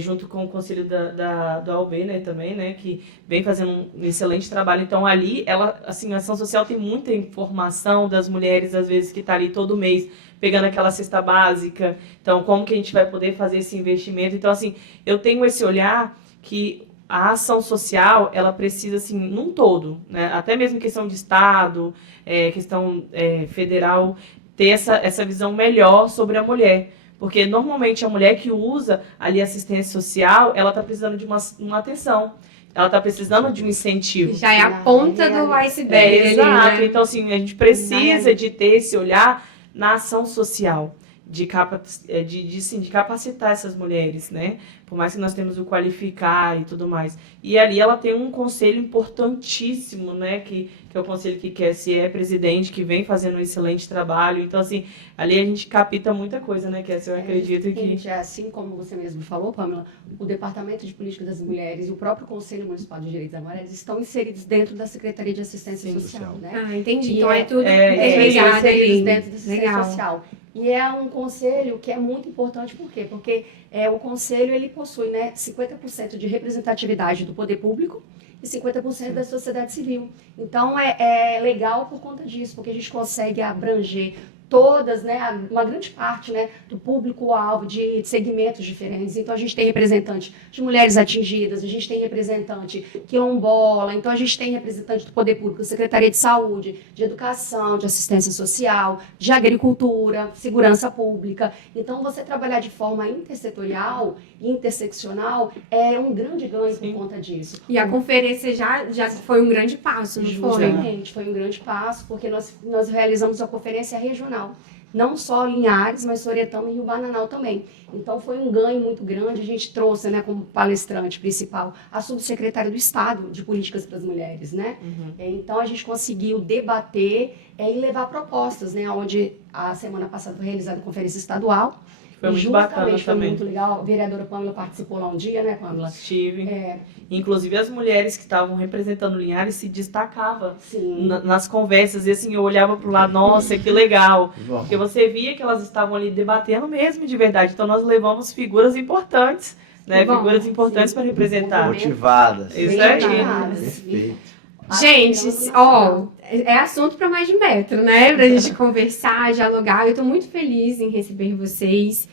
junto com o conselho do AUB, né, também, né, que vem fazendo um excelente trabalho. Então, ali, ela, assim, a ação social tem muita informação das mulheres, às vezes, que está ali todo mês, pegando aquela cesta básica. Então, como que a gente vai poder fazer esse investimento? Então, assim, eu tenho esse olhar que a ação social, ela precisa, assim, num todo, né? Até mesmo questão de Estado, questão federal, ter essa visão melhor sobre a mulher. Porque, normalmente, a mulher que usa ali assistência social, ela está precisando de uma atenção. Ela está precisando de um incentivo. Já é a ponta do iceberg. Exato. Né? Então, assim, a gente precisa de ter esse olhar na ação social. De capacitar essas mulheres, né? Por mais que nós temos o qualificar e tudo mais. E ali ela tem um conselho importantíssimo, né? Que é o conselho que Cassie é presidente, que vem fazendo um excelente trabalho. Então, assim, ali a gente capta muita coisa, né, Cassie? Eu acredito que... Assim como você mesmo falou, Pamela, o Departamento de Política das Mulheres e o próprio Conselho Municipal de Direitos das Mulheres estão inseridos dentro da Secretaria de Assistência Social, né? Ah, entendi. E então é tudo interligado ali. Dentro da assistência social. E é um conselho que é muito importante, por quê? Porque o conselho ele possui, né, 50% de representatividade do poder público e 50% da sociedade civil. Então é legal por conta disso, porque a gente consegue abranger todas, né, uma grande parte, né, do público-alvo de segmentos diferentes. Então, a gente tem representante de mulheres atingidas, a gente tem representante quilombola, então a gente tem representante do Poder Público, Secretaria de Saúde, de Educação, de Assistência Social, de Agricultura, Segurança Pública. Então, você trabalhar de forma intersetorial e interseccional é um grande ganho por conta disso. E a conferência já foi um grande passo, não foi? Justamente, foi um grande passo, porque nós realizamos a conferência regional. Não só Linhares, mas Soretama e Rio Bananal também. Então, foi um ganho muito grande. A gente trouxe, né, como palestrante principal a subsecretária do Estado de Políticas para as Mulheres, né? Então, a gente conseguiu debater e levar propostas, né? Onde a semana passada foi realizada a conferência estadual. Foi muito bacana foi também. Muito legal. A vereadora Pamela participou lá um dia, né, Pamela? Estive. Inclusive, as mulheres que estavam representando Linhares se destacavam nas conversas. E assim, eu olhava para o lado, nossa, que legal. Porque você via que elas estavam ali debatendo mesmo de verdade. Então, nós levamos figuras importantes, né? Figuras importantes para representar. Motivadas. Isso aí. Perfeito. Gente, ó, é assunto para mais de metro, né? Pra gente conversar, dialogar. Eu tô muito feliz em receber vocês.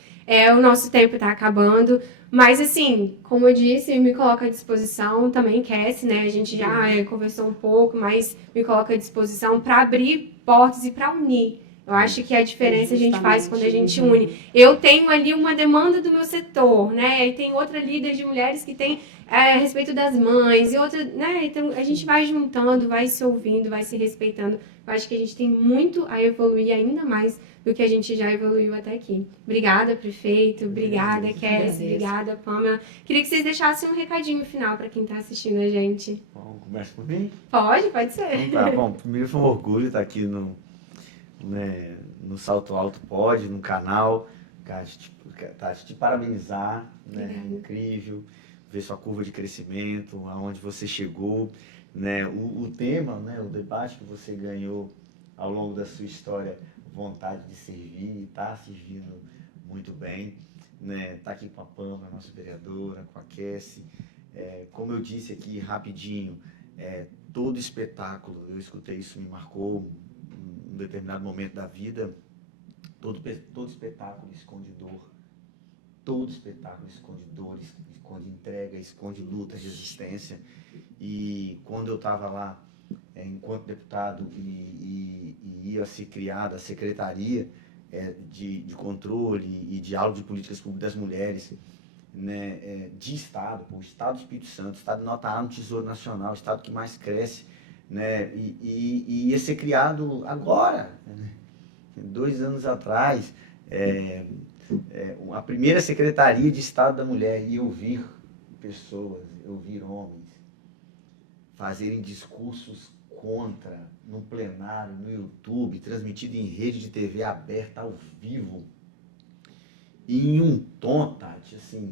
O nosso tempo tá acabando. Mas, assim, como eu disse, me coloco à disposição também, Cassie, né? A gente já conversou um pouco, mas me coloco à disposição para abrir portas e para unir. Eu acho que a diferença a gente faz quando a gente une. Eu tenho ali uma demanda do meu setor, né? E tem outra líder de mulheres que tem a respeito das mães, e outra, né? Então a gente vai juntando, vai se ouvindo, vai se respeitando. Eu acho que a gente tem muito a evoluir ainda mais do que a gente já evoluiu até aqui. Obrigada, prefeito. Obrigada, Cassie. Obrigada, Pamela. Queria que vocês deixassem um recadinho final para quem está assistindo a gente. Bom, começa por mim? Pode ser. Então, tá bom. Primeiro foi um orgulho estar aqui no Salto Alto Pod, no canal. Te parabenizar, né? Incrível ver sua curva de crescimento, aonde você chegou, né? O tema, né? O debate que você ganhou ao longo da sua história, vontade de servir, e está servindo muito bem, né? Tá aqui com a Pamela, nossa vereadora, com a Cassie. Como eu disse aqui rapidinho, todo espetáculo, eu escutei isso, me marcou um determinado momento da vida. Todo espetáculo esconde dor. Todo espetáculo esconde dor, esconde entrega, esconde luta, resistência. E quando eu estava lá, enquanto deputado, e ia ser criada a Secretaria de Controle e Diálogo de Políticas Públicas das Mulheres, né, de Estado, o Estado do Espírito Santo, Estado nota A no Tesouro Nacional, o Estado que mais cresce, né, e ia ser criado agora, né, 2 anos atrás, a primeira Secretaria de Estado da Mulher, e ouvir pessoas, ouvir homens fazerem discursos contra, no plenário, no YouTube, transmitido em rede de TV aberta, ao vivo, e em um tom, Tati, assim,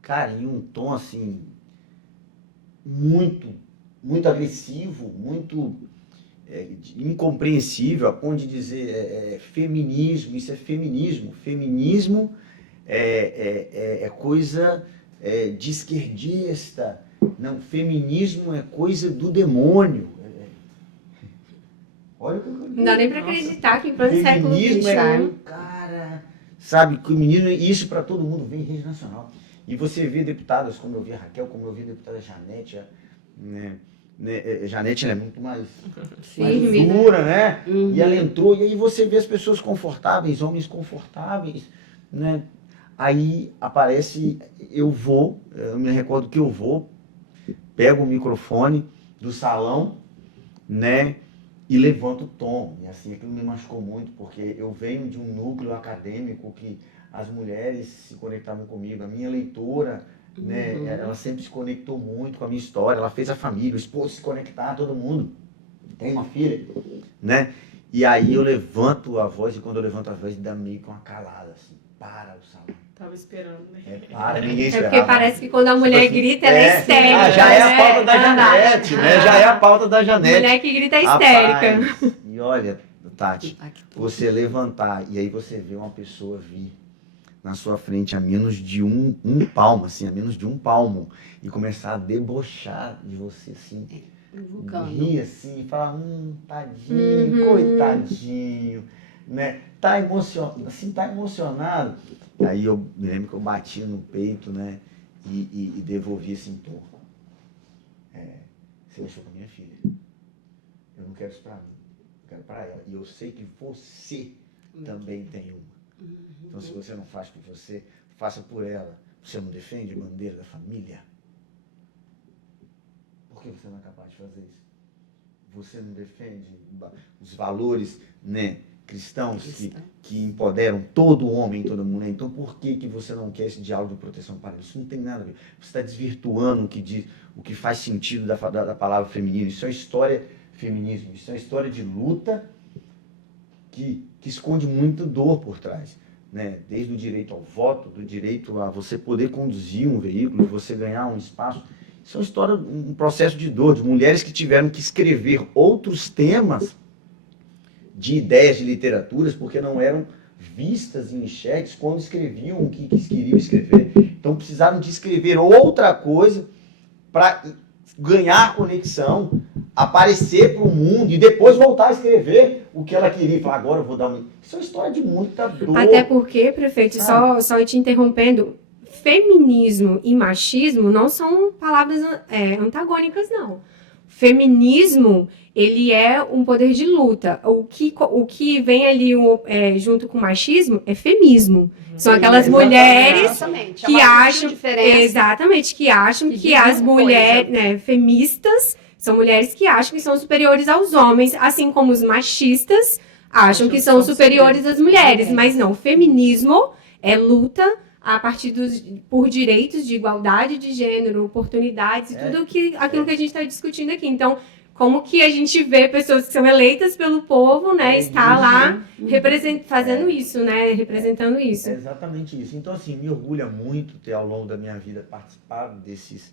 cara, em um tom, assim, muito, muito agressivo, muito incompreensível, a ponto de dizer feminismo, isso é feminismo. Feminismo é coisa de esquerdista. Não, feminismo é coisa do demônio. Olha o que eu não dá nem para acreditar que em plano século XXI. Cara, sabe, feminismo, isso para todo mundo vem em rede nacional. E você vê deputadas, como eu vi a Raquel, como eu vi a deputada Janete, Janete ela é muito mais dura, né? Uhum. E ela entrou, e aí você vê as pessoas confortáveis, homens confortáveis, né? Aí aparece, eu me recordo que eu pego o microfone do salão, né? E levanto o tom. E assim, aquilo me machucou muito, porque eu venho de um núcleo acadêmico que as mulheres se conectavam comigo. A minha leitora, né, ela sempre se conectou muito com a minha história. Ela fez a família, o esposo se conectar, todo mundo. Tem uma filha, né? E aí eu levanto a voz, e quando eu levanto a voz, dá meio que uma calada, assim, para o salão. Tava esperando, né? Para, ninguém esperava. É porque parece que quando a mulher grita, ela é histérica. Já é a pauta da Janete, né? Já é a pauta da Janete. Mulher que grita é histérica. Rapaz, e olha, Tati, você levantar e aí você vê uma pessoa vir na sua frente a menos de um palmo, assim, a menos de um palmo, e começar a debochar de você, assim, rir assim, falar, tadinho, coitadinho, né? Tá emocionado. Aí eu me lembro que eu bati no peito, né? E devolvi assim, pô, você mexeu com a minha filha. Eu não quero isso pra mim, eu quero pra ela. E eu sei que você também tem uma. Então se você não faz por você, faça por ela. Você não defende a bandeira da família? Por que você não é capaz de fazer isso? Você não defende os valores, né, cristãos que empoderam todo homem e toda mulher? Então por que você não quer esse diálogo de proteção para ele? Isso não tem nada a ver. Você está desvirtuando o que faz sentido da palavra feminino. Isso é uma história feminismo, isso é uma história de luta que esconde muita dor por trás, né? Desde o direito ao voto, do direito a você poder conduzir um veículo, você ganhar um espaço. Isso é uma história, um processo de dor, de mulheres que tiveram que escrever outros temas de ideias de literaturas, porque não eram vistas em enxergues quando escreviam o que queriam escrever. Então precisaram de escrever outra coisa para ganhar conexão, aparecer para o mundo e depois voltar a escrever o que ela queria. Falar, agora eu vou dar uma... Isso é uma história de muita dor. Até porque, prefeito, só te interrompendo, feminismo e machismo não são palavras antagônicas, não. Feminismo, ele é um poder de luta. O que vem ali junto com o machismo é femismo. São aquelas mulheres que acham... Exatamente, que acham que as mulheres, né, feministas são mulheres que acham que são superiores aos homens, assim como os machistas acham que são superiores às mulheres. Mas não, o feminismo é luta a partir por direitos de igualdade de gênero, oportunidades e tudo aquilo que a gente está discutindo aqui. Então, como que a gente vê pessoas que são eleitas pelo povo, né, estar lá fazendo isso, né, representando isso. É exatamente isso. Então, assim, me orgulha muito ter, ao longo da minha vida, participado desses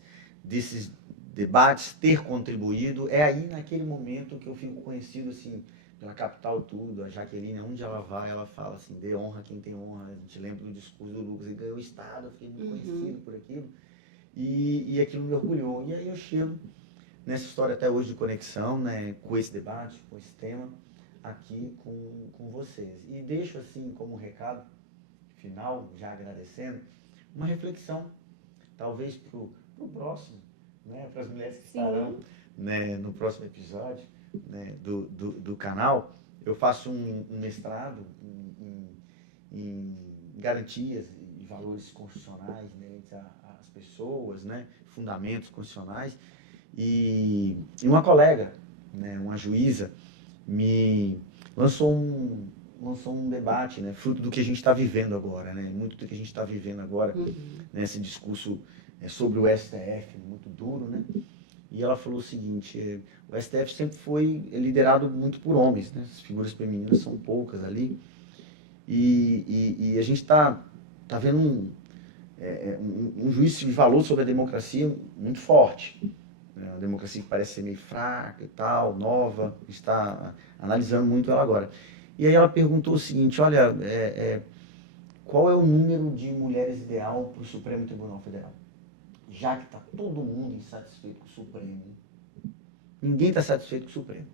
debates, ter contribuído. É aí, naquele momento, que eu fico conhecido, assim, pela capital tudo. A Jaqueline, onde ela vai, ela fala assim, dê honra a quem tem honra. A gente lembra do discurso do Lucas, ele ganhou o Estado, eu fiquei muito conhecido por aquilo. E aquilo me orgulhou. E aí eu chego nessa história até hoje de conexão, né, com esse debate, com esse tema, aqui com vocês. E deixo, assim, como recado final, já agradecendo, uma reflexão, talvez para o próximo, né, para as mulheres que estarão, né, no próximo episódio, né, do canal. Eu faço um mestrado em garantias e valores constitucionais, né, entre as pessoas, né, fundamentos constitucionais. E uma colega, né, uma juíza, me lançou um debate, né, fruto do que a gente está vivendo agora, né, muito do que a gente está vivendo agora, né, esse discurso sobre o STF, muito duro, né, e ela falou o seguinte, o STF sempre foi liderado muito por homens, né, as figuras femininas são poucas ali, e a gente está vendo um juízo de valor sobre a democracia muito forte. A democracia que parece ser meio fraca e tal, nova, está analisando muito ela agora. E aí ela perguntou o seguinte, olha, qual é o número de mulheres ideal para o Supremo Tribunal Federal? Já que está todo mundo insatisfeito com o Supremo. Ninguém está satisfeito com o Supremo.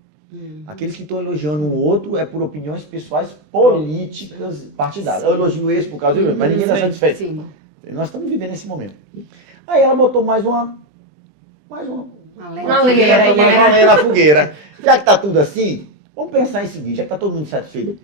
Aqueles que estão elogiando um outro é por opiniões pessoais políticas partidárias. Eu elogio esse por causa disso, mas ninguém está satisfeito. Nós estamos vivendo esse momento. Aí ela botou mais uma lenha na fogueira. Já que está tudo assim, vamos pensar em seguinte, já que está todo mundo satisfeito.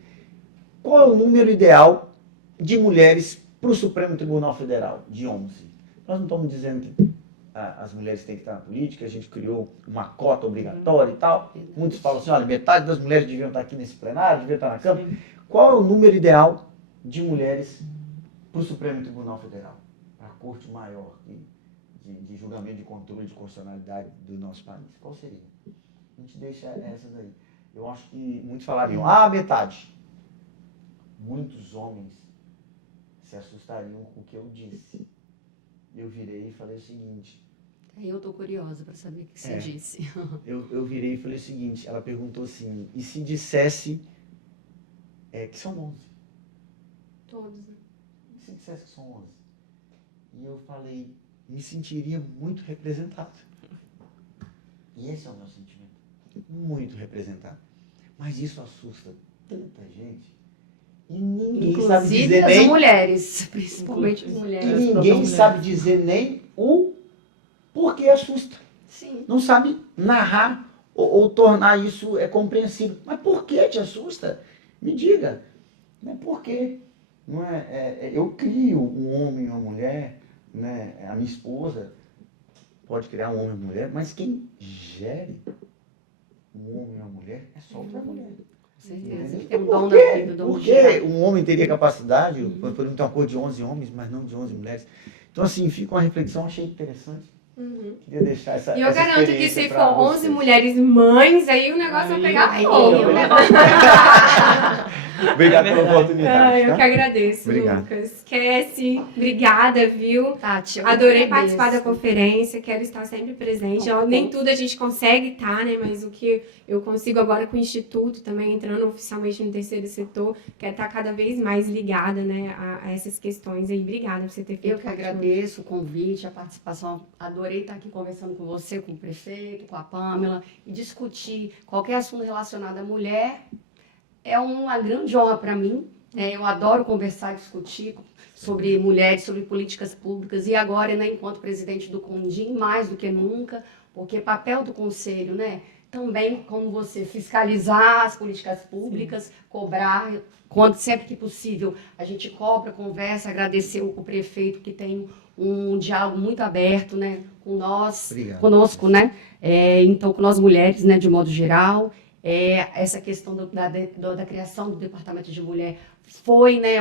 Qual é o número ideal de mulheres para o Supremo Tribunal Federal? De 11. Nós não estamos dizendo que as mulheres têm que estar na política, a gente criou uma cota obrigatória e tal. Muitos falam assim, olha, metade das mulheres deviam estar aqui nesse plenário, deviam estar na Câmara. Qual é o número ideal de mulheres para o Supremo Tribunal Federal? Para a Corte Maior de julgamento de controle de constitucionalidade do nosso país? Qual seria? A gente deixa essas aí. Eu acho que muitos falariam, metade. Muitos homens se assustariam com o que eu disse. Eu virei e falei o seguinte... Eu tô curiosa para saber o que você disse. Eu virei e falei o seguinte, ela perguntou assim, e se dissesse que são 11? Todos, né? E se dissesse que são 11? E eu falei, me sentiria muito representado. E esse é o meu sentimento. Muito representado. Mas isso assusta tanta gente. E ninguém sabe dizer as nem... mulheres, principalmente as mulheres. E ninguém sabe dizer nem o porquê assusta. Sim. Não sabe narrar ou tornar isso compreensível. Mas por que te assusta? Me diga. Não é por quê. Não eu crio um homem e uma mulher, né? A minha esposa pode criar um homem e uma mulher, mas quem gere um homem e uma mulher é só outra mulher. Por que um homem teria capacidade, por não ter uma cor de 11 homens, mas não de 11 mulheres? Então, assim, fica uma reflexão, achei interessante. Queria deixar essa. E eu garanto que se for 11 mulheres mães, aí o negócio vai pegar fogo. Obrigado pela oportunidade. Eu que agradeço, Obrigado. Lucas. Esquece. Obrigada, viu? Tati, adorei participar da conferência, quero estar sempre presente. Nem tudo a gente consegue estar, né? Mas o que eu consigo agora com o Instituto, também entrando oficialmente no terceiro setor, quero estar cada vez mais ligada, né, a essas questões aí. Obrigada por você ter feito. Eu que agradeço o convite, a participação. Adorei estar aqui conversando com você, com o prefeito, com a Pamela, e discutir qualquer assunto relacionado à mulher. É uma grande honra para mim. Eu adoro conversar e discutir sobre mulheres, sobre políticas públicas. E agora, né, enquanto presidente do Condim, mais do que nunca, porque papel do Conselho, né, também, como você, fiscalizar as políticas públicas, cobrar, sempre que possível, a gente cobra, conversa, agradecer o prefeito que tem um diálogo muito aberto, né, com nós, conosco, né, então com nós mulheres, né, de modo geral. Essa questão da criação do Departamento de Mulher foi, né,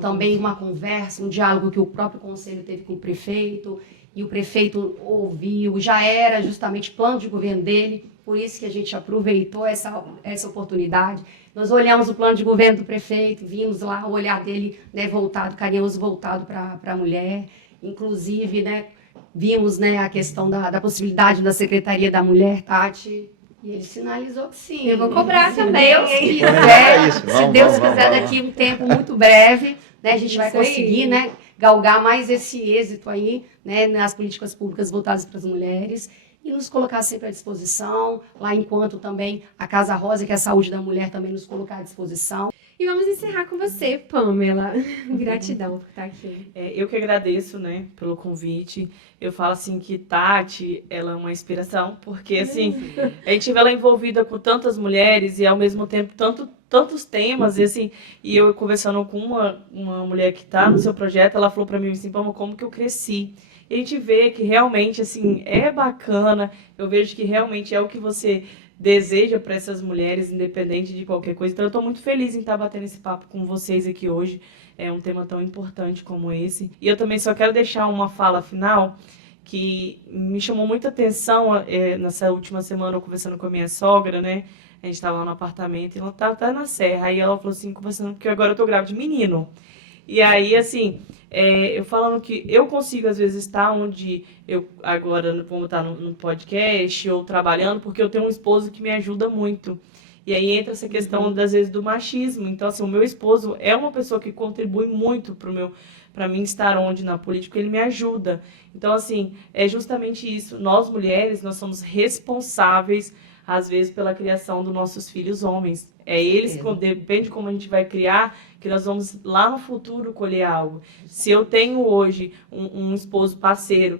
também uma conversa, um diálogo que o próprio Conselho teve com o prefeito, e o prefeito ouviu, já era justamente plano de governo dele, por isso que a gente aproveitou essa oportunidade. Nós olhamos o plano de governo do prefeito, vimos lá o olhar dele, né, carinhoso voltado para a mulher, inclusive, né, vimos, né, a questão da possibilidade da Secretaria da Mulher, Tati. E ele sinalizou que sim. Eu vou cobrar também. Se Deus quiser, daqui a um tempo muito breve, né, a gente vai conseguir, né, galgar mais esse êxito aí, né, nas políticas públicas voltadas para as mulheres e nos colocar sempre à disposição, lá enquanto também a Casa Rosa, que é a saúde da mulher, também nos colocar à disposição. E vamos encerrar com você, Pamela. Gratidão por estar aqui. Eu que agradeço, né, pelo convite. Eu falo assim que Tati, ela é uma inspiração, porque assim, a gente vê ela envolvida com tantas mulheres e ao mesmo tempo tantos temas, e assim, e eu conversando com uma mulher que está no seu projeto, ela falou para mim assim, Pamela, como que eu cresci? E a gente vê que realmente, assim, é bacana, eu vejo que realmente é o que você deseja para essas mulheres, independente de qualquer coisa. Então, eu estou muito feliz em estar batendo esse papo com vocês aqui hoje. É um tema tão importante como esse. E eu também só quero deixar uma fala final que me chamou muita atenção. Nessa última semana, eu conversando com a minha sogra, né? A gente estava lá no apartamento e ela estava na Serra. Aí ela falou assim, conversando, porque agora eu estou grávida de menino. E aí, assim, eu falando que eu consigo, às vezes, estar onde eu agora, como estar no podcast ou trabalhando, porque eu tenho um esposo que me ajuda muito. E aí entra essa questão, às vezes, do machismo. Então, assim, o meu esposo é uma pessoa que contribui muito para mim estar onde na política, porque ele me ajuda. Então, assim, é justamente isso. Nós, mulheres, nós somos responsáveis às vezes, pela criação dos nossos filhos homens. É eles, depende de como a gente vai criar, que nós vamos lá no futuro colher algo. Se eu tenho hoje um esposo parceiro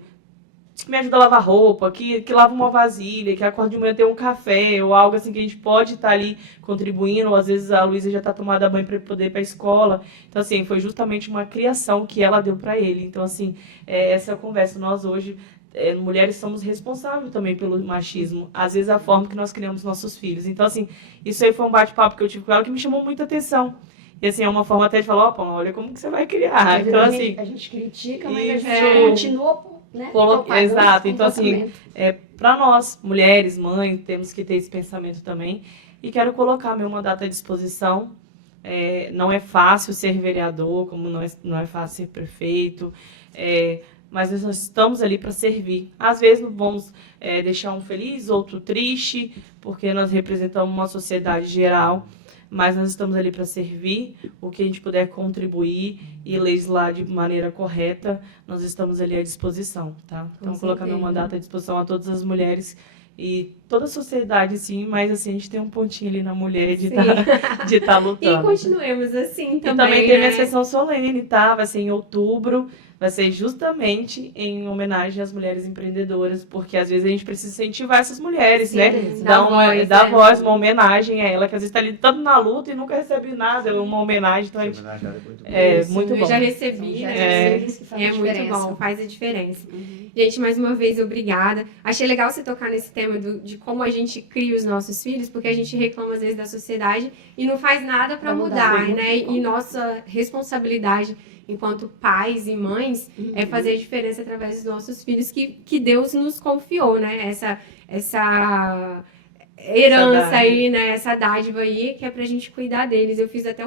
que me ajuda a lavar roupa, que lava uma vasilha, que acorda de manhã tem um café, ou algo assim que a gente pode estar ali contribuindo, ou às vezes a Luísa já está tomada banho para poder ir para a escola. Então, assim, foi justamente uma criação que ela deu para ele. Então, assim, essa conversa, nós hoje, mulheres, somos responsáveis também pelo machismo. Às vezes, a forma que nós criamos nossos filhos. Então, assim, isso aí foi um bate-papo que eu tive com ela que me chamou muita atenção. E, assim, é uma forma até de falar, opa, olha como que você vai criar. Então, assim... A gente critica, mas a gente continua... Né? Exato, então assim, para nós, mulheres, mães, temos que ter esse pensamento também, e quero colocar meu mandato à disposição. Não é fácil ser vereador, como não é fácil ser prefeito, mas nós estamos ali para servir. Às vezes vamos deixar um feliz, outro triste, porque nós representamos uma sociedade geral, mas nós estamos ali para servir. O que a gente puder contribuir e legislar de maneira correta, nós estamos ali à disposição, tá? Então, colocar meu mandato à disposição a todas as mulheres e toda a sociedade, sim, mas assim, a gente tem um pontinho ali na mulher de tá lutando. E continuemos assim também. E também tem minha sessão solene, tá? Vai ser em outubro. Vai ser justamente em homenagem às mulheres empreendedoras, porque às vezes a gente precisa incentivar essas mulheres, né? Dar voz, uma homenagem a ela, que às vezes está ali tanto na luta e nunca recebe nada, uma homenagem. Então, muito bom. Eu já recebi, né? É muito bom, faz a diferença. Gente, mais uma vez, obrigada. Achei legal você tocar nesse tema de como a gente cria os nossos filhos, porque a gente reclama às vezes da sociedade e não faz nada para mudar, né? E nossa responsabilidade enquanto pais e mães, é fazer a diferença através dos nossos filhos que Deus nos confiou, né? Essa herança aí, né? Essa dádiva aí, que é pra gente cuidar deles. Eu fiz até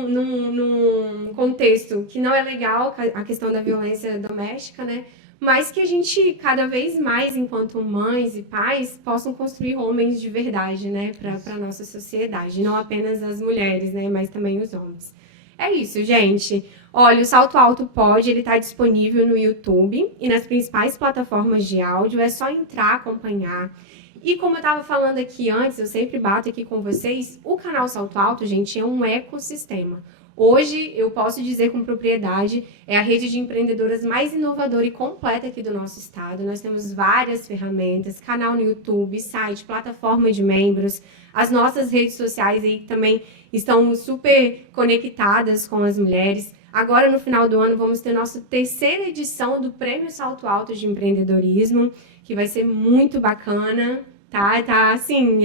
num contexto que não é legal, a questão da violência doméstica, né? Mas que a gente, cada vez mais, enquanto mães e pais, possam construir homens de verdade, né? Pra nossa sociedade. Não apenas as mulheres, né? Mas também os homens. É isso, gente. Olha, o Salto Alto Pod, ele tá disponível no YouTube e nas principais plataformas de áudio. É só entrar, acompanhar. E como eu estava falando aqui antes, eu sempre bato aqui com vocês, o canal Salto Alto, gente, é um ecossistema. Hoje, eu posso dizer com propriedade, é a rede de empreendedoras mais inovadora e completa aqui do nosso estado. Nós temos várias ferramentas, canal no YouTube, site, plataforma de membros, as nossas redes sociais aí também estão super conectadas com as mulheres. Agora, no final do ano, vamos ter nossa 3ª edição do Prêmio Salto Alto de Empreendedorismo, que vai ser muito bacana, tá? Assim,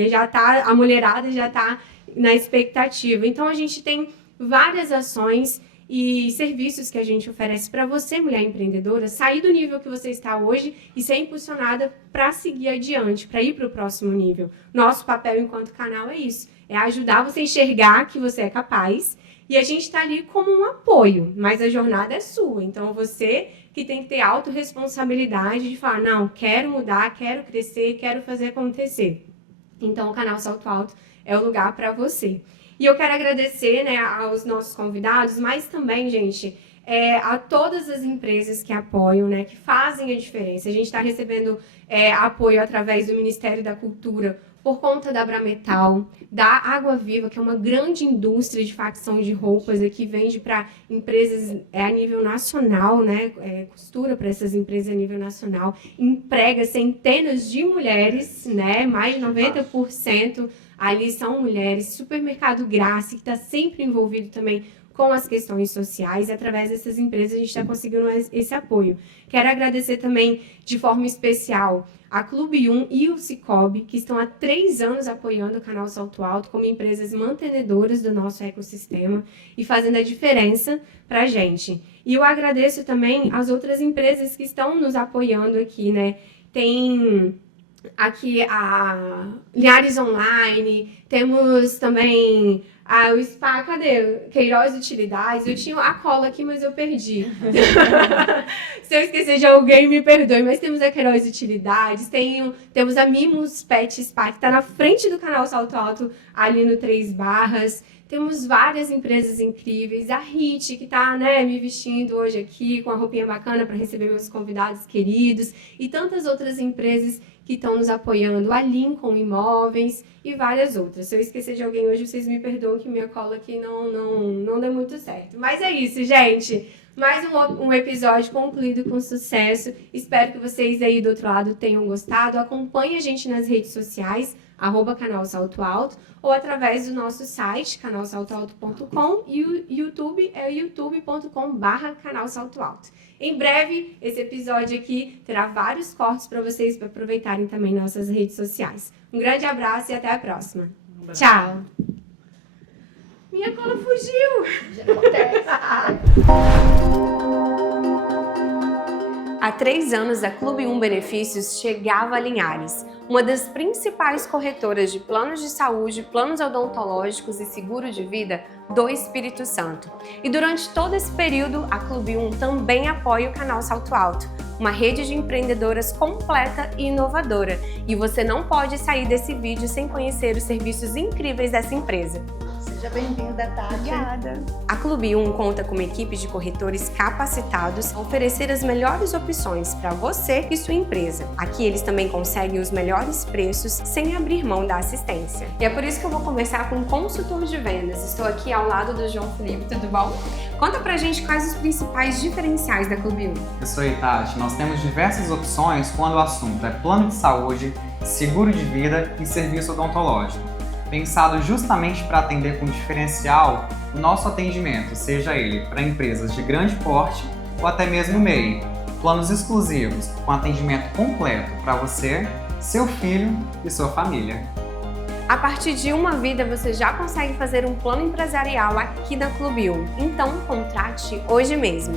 a mulherada já tá na expectativa. Então, a gente tem várias ações e serviços que a gente oferece para você, mulher empreendedora, sair do nível que você está hoje e ser impulsionada para seguir adiante, para ir para o próximo nível. Nosso papel enquanto canal é isso, é ajudar você a enxergar que você é capaz e a gente está ali como um apoio, mas a jornada é sua. Então, você que tem que ter autorresponsabilidade de falar, não, quero mudar, quero crescer, quero fazer acontecer. Então, o canal Salto Alto é o lugar para você. E eu quero agradecer, né, aos nossos convidados, mas também, gente, a todas as empresas que apoiam, né, que fazem a diferença. A gente está recebendo apoio através do Ministério da Cultura por conta da Abrametal, da Água Viva, que é uma grande indústria de facção de roupas que vende para empresas a nível nacional, né, costura para essas empresas a nível nacional, emprega centenas de mulheres, né, mais de 90%. Ali são mulheres, Supermercado Graça, que está sempre envolvido também com as questões sociais, e através dessas empresas a gente está conseguindo esse apoio. Quero agradecer também, de forma especial, a Clube 1 e o Cicobi, que estão há 3 anos apoiando o canal Salto Alto como empresas mantenedoras do nosso ecossistema e fazendo a diferença para a gente. E eu agradeço também as outras empresas que estão nos apoiando aqui, né? Tem aqui a Linhares Online, temos também o Spa, cadê? Queiroz Utilidades. Eu tinha a cola aqui, mas eu perdi. Se eu esquecer de alguém, me perdoe. Mas temos a Queiroz Utilidades, temos a Mimos Pet Spa, que está na frente do canal Salto Alto, ali no 3 Barras. Temos várias empresas incríveis, a HIT, que está, né, me vestindo hoje aqui com a roupinha bacana para receber meus convidados queridos, e tantas outras empresas que estão nos apoiando, a Lincoln Imóveis e várias outras. Se eu esquecer de alguém hoje, vocês me perdoam que minha cola aqui não deu muito certo. Mas é isso, gente. Mais um episódio concluído com sucesso. Espero que vocês aí do outro lado tenham gostado. Acompanhe a gente nas redes sociais, @canal Salto Alto, ou através do nosso site, canalsaltoalto.com, e o YouTube é youtube.com/canal Salto Alto. Em breve, esse episódio aqui terá vários cortes para vocês para aproveitarem também nossas redes sociais. Um grande abraço e até a próxima. Tchau! Minha cola fugiu! Já acontece. Há 3 anos, a Clube 1 Benefícios chegava a Linhares, uma das principais corretoras de planos de saúde, planos odontológicos e seguro de vida do Espírito Santo. E durante todo esse período, a Clube 1 também apoia o canal Salto Alto, uma rede de empreendedoras completa e inovadora. E você não pode sair desse vídeo sem conhecer os serviços incríveis dessa empresa. Seja bem-vinda, Tati. Obrigada. A Clube 1 conta com uma equipe de corretores capacitados a oferecer as melhores opções para você e sua empresa. Aqui eles também conseguem os melhores preços sem abrir mão da assistência. E é por isso que eu vou conversar com um consultor de vendas. Estou aqui ao lado do João Felipe, tudo bom? Conta pra gente quais os principais diferenciais da Clube 1. Isso aí, Tati. Nós temos diversas opções quando o assunto é plano de saúde, seguro de vida e serviço odontológico, pensado justamente para atender com diferencial o nosso atendimento, seja ele para empresas de grande porte ou até mesmo MEI. Planos exclusivos com atendimento completo para você, seu filho e sua família. A partir de uma vida, você já consegue fazer um plano empresarial aqui na Clube 1. Então, contrate hoje mesmo.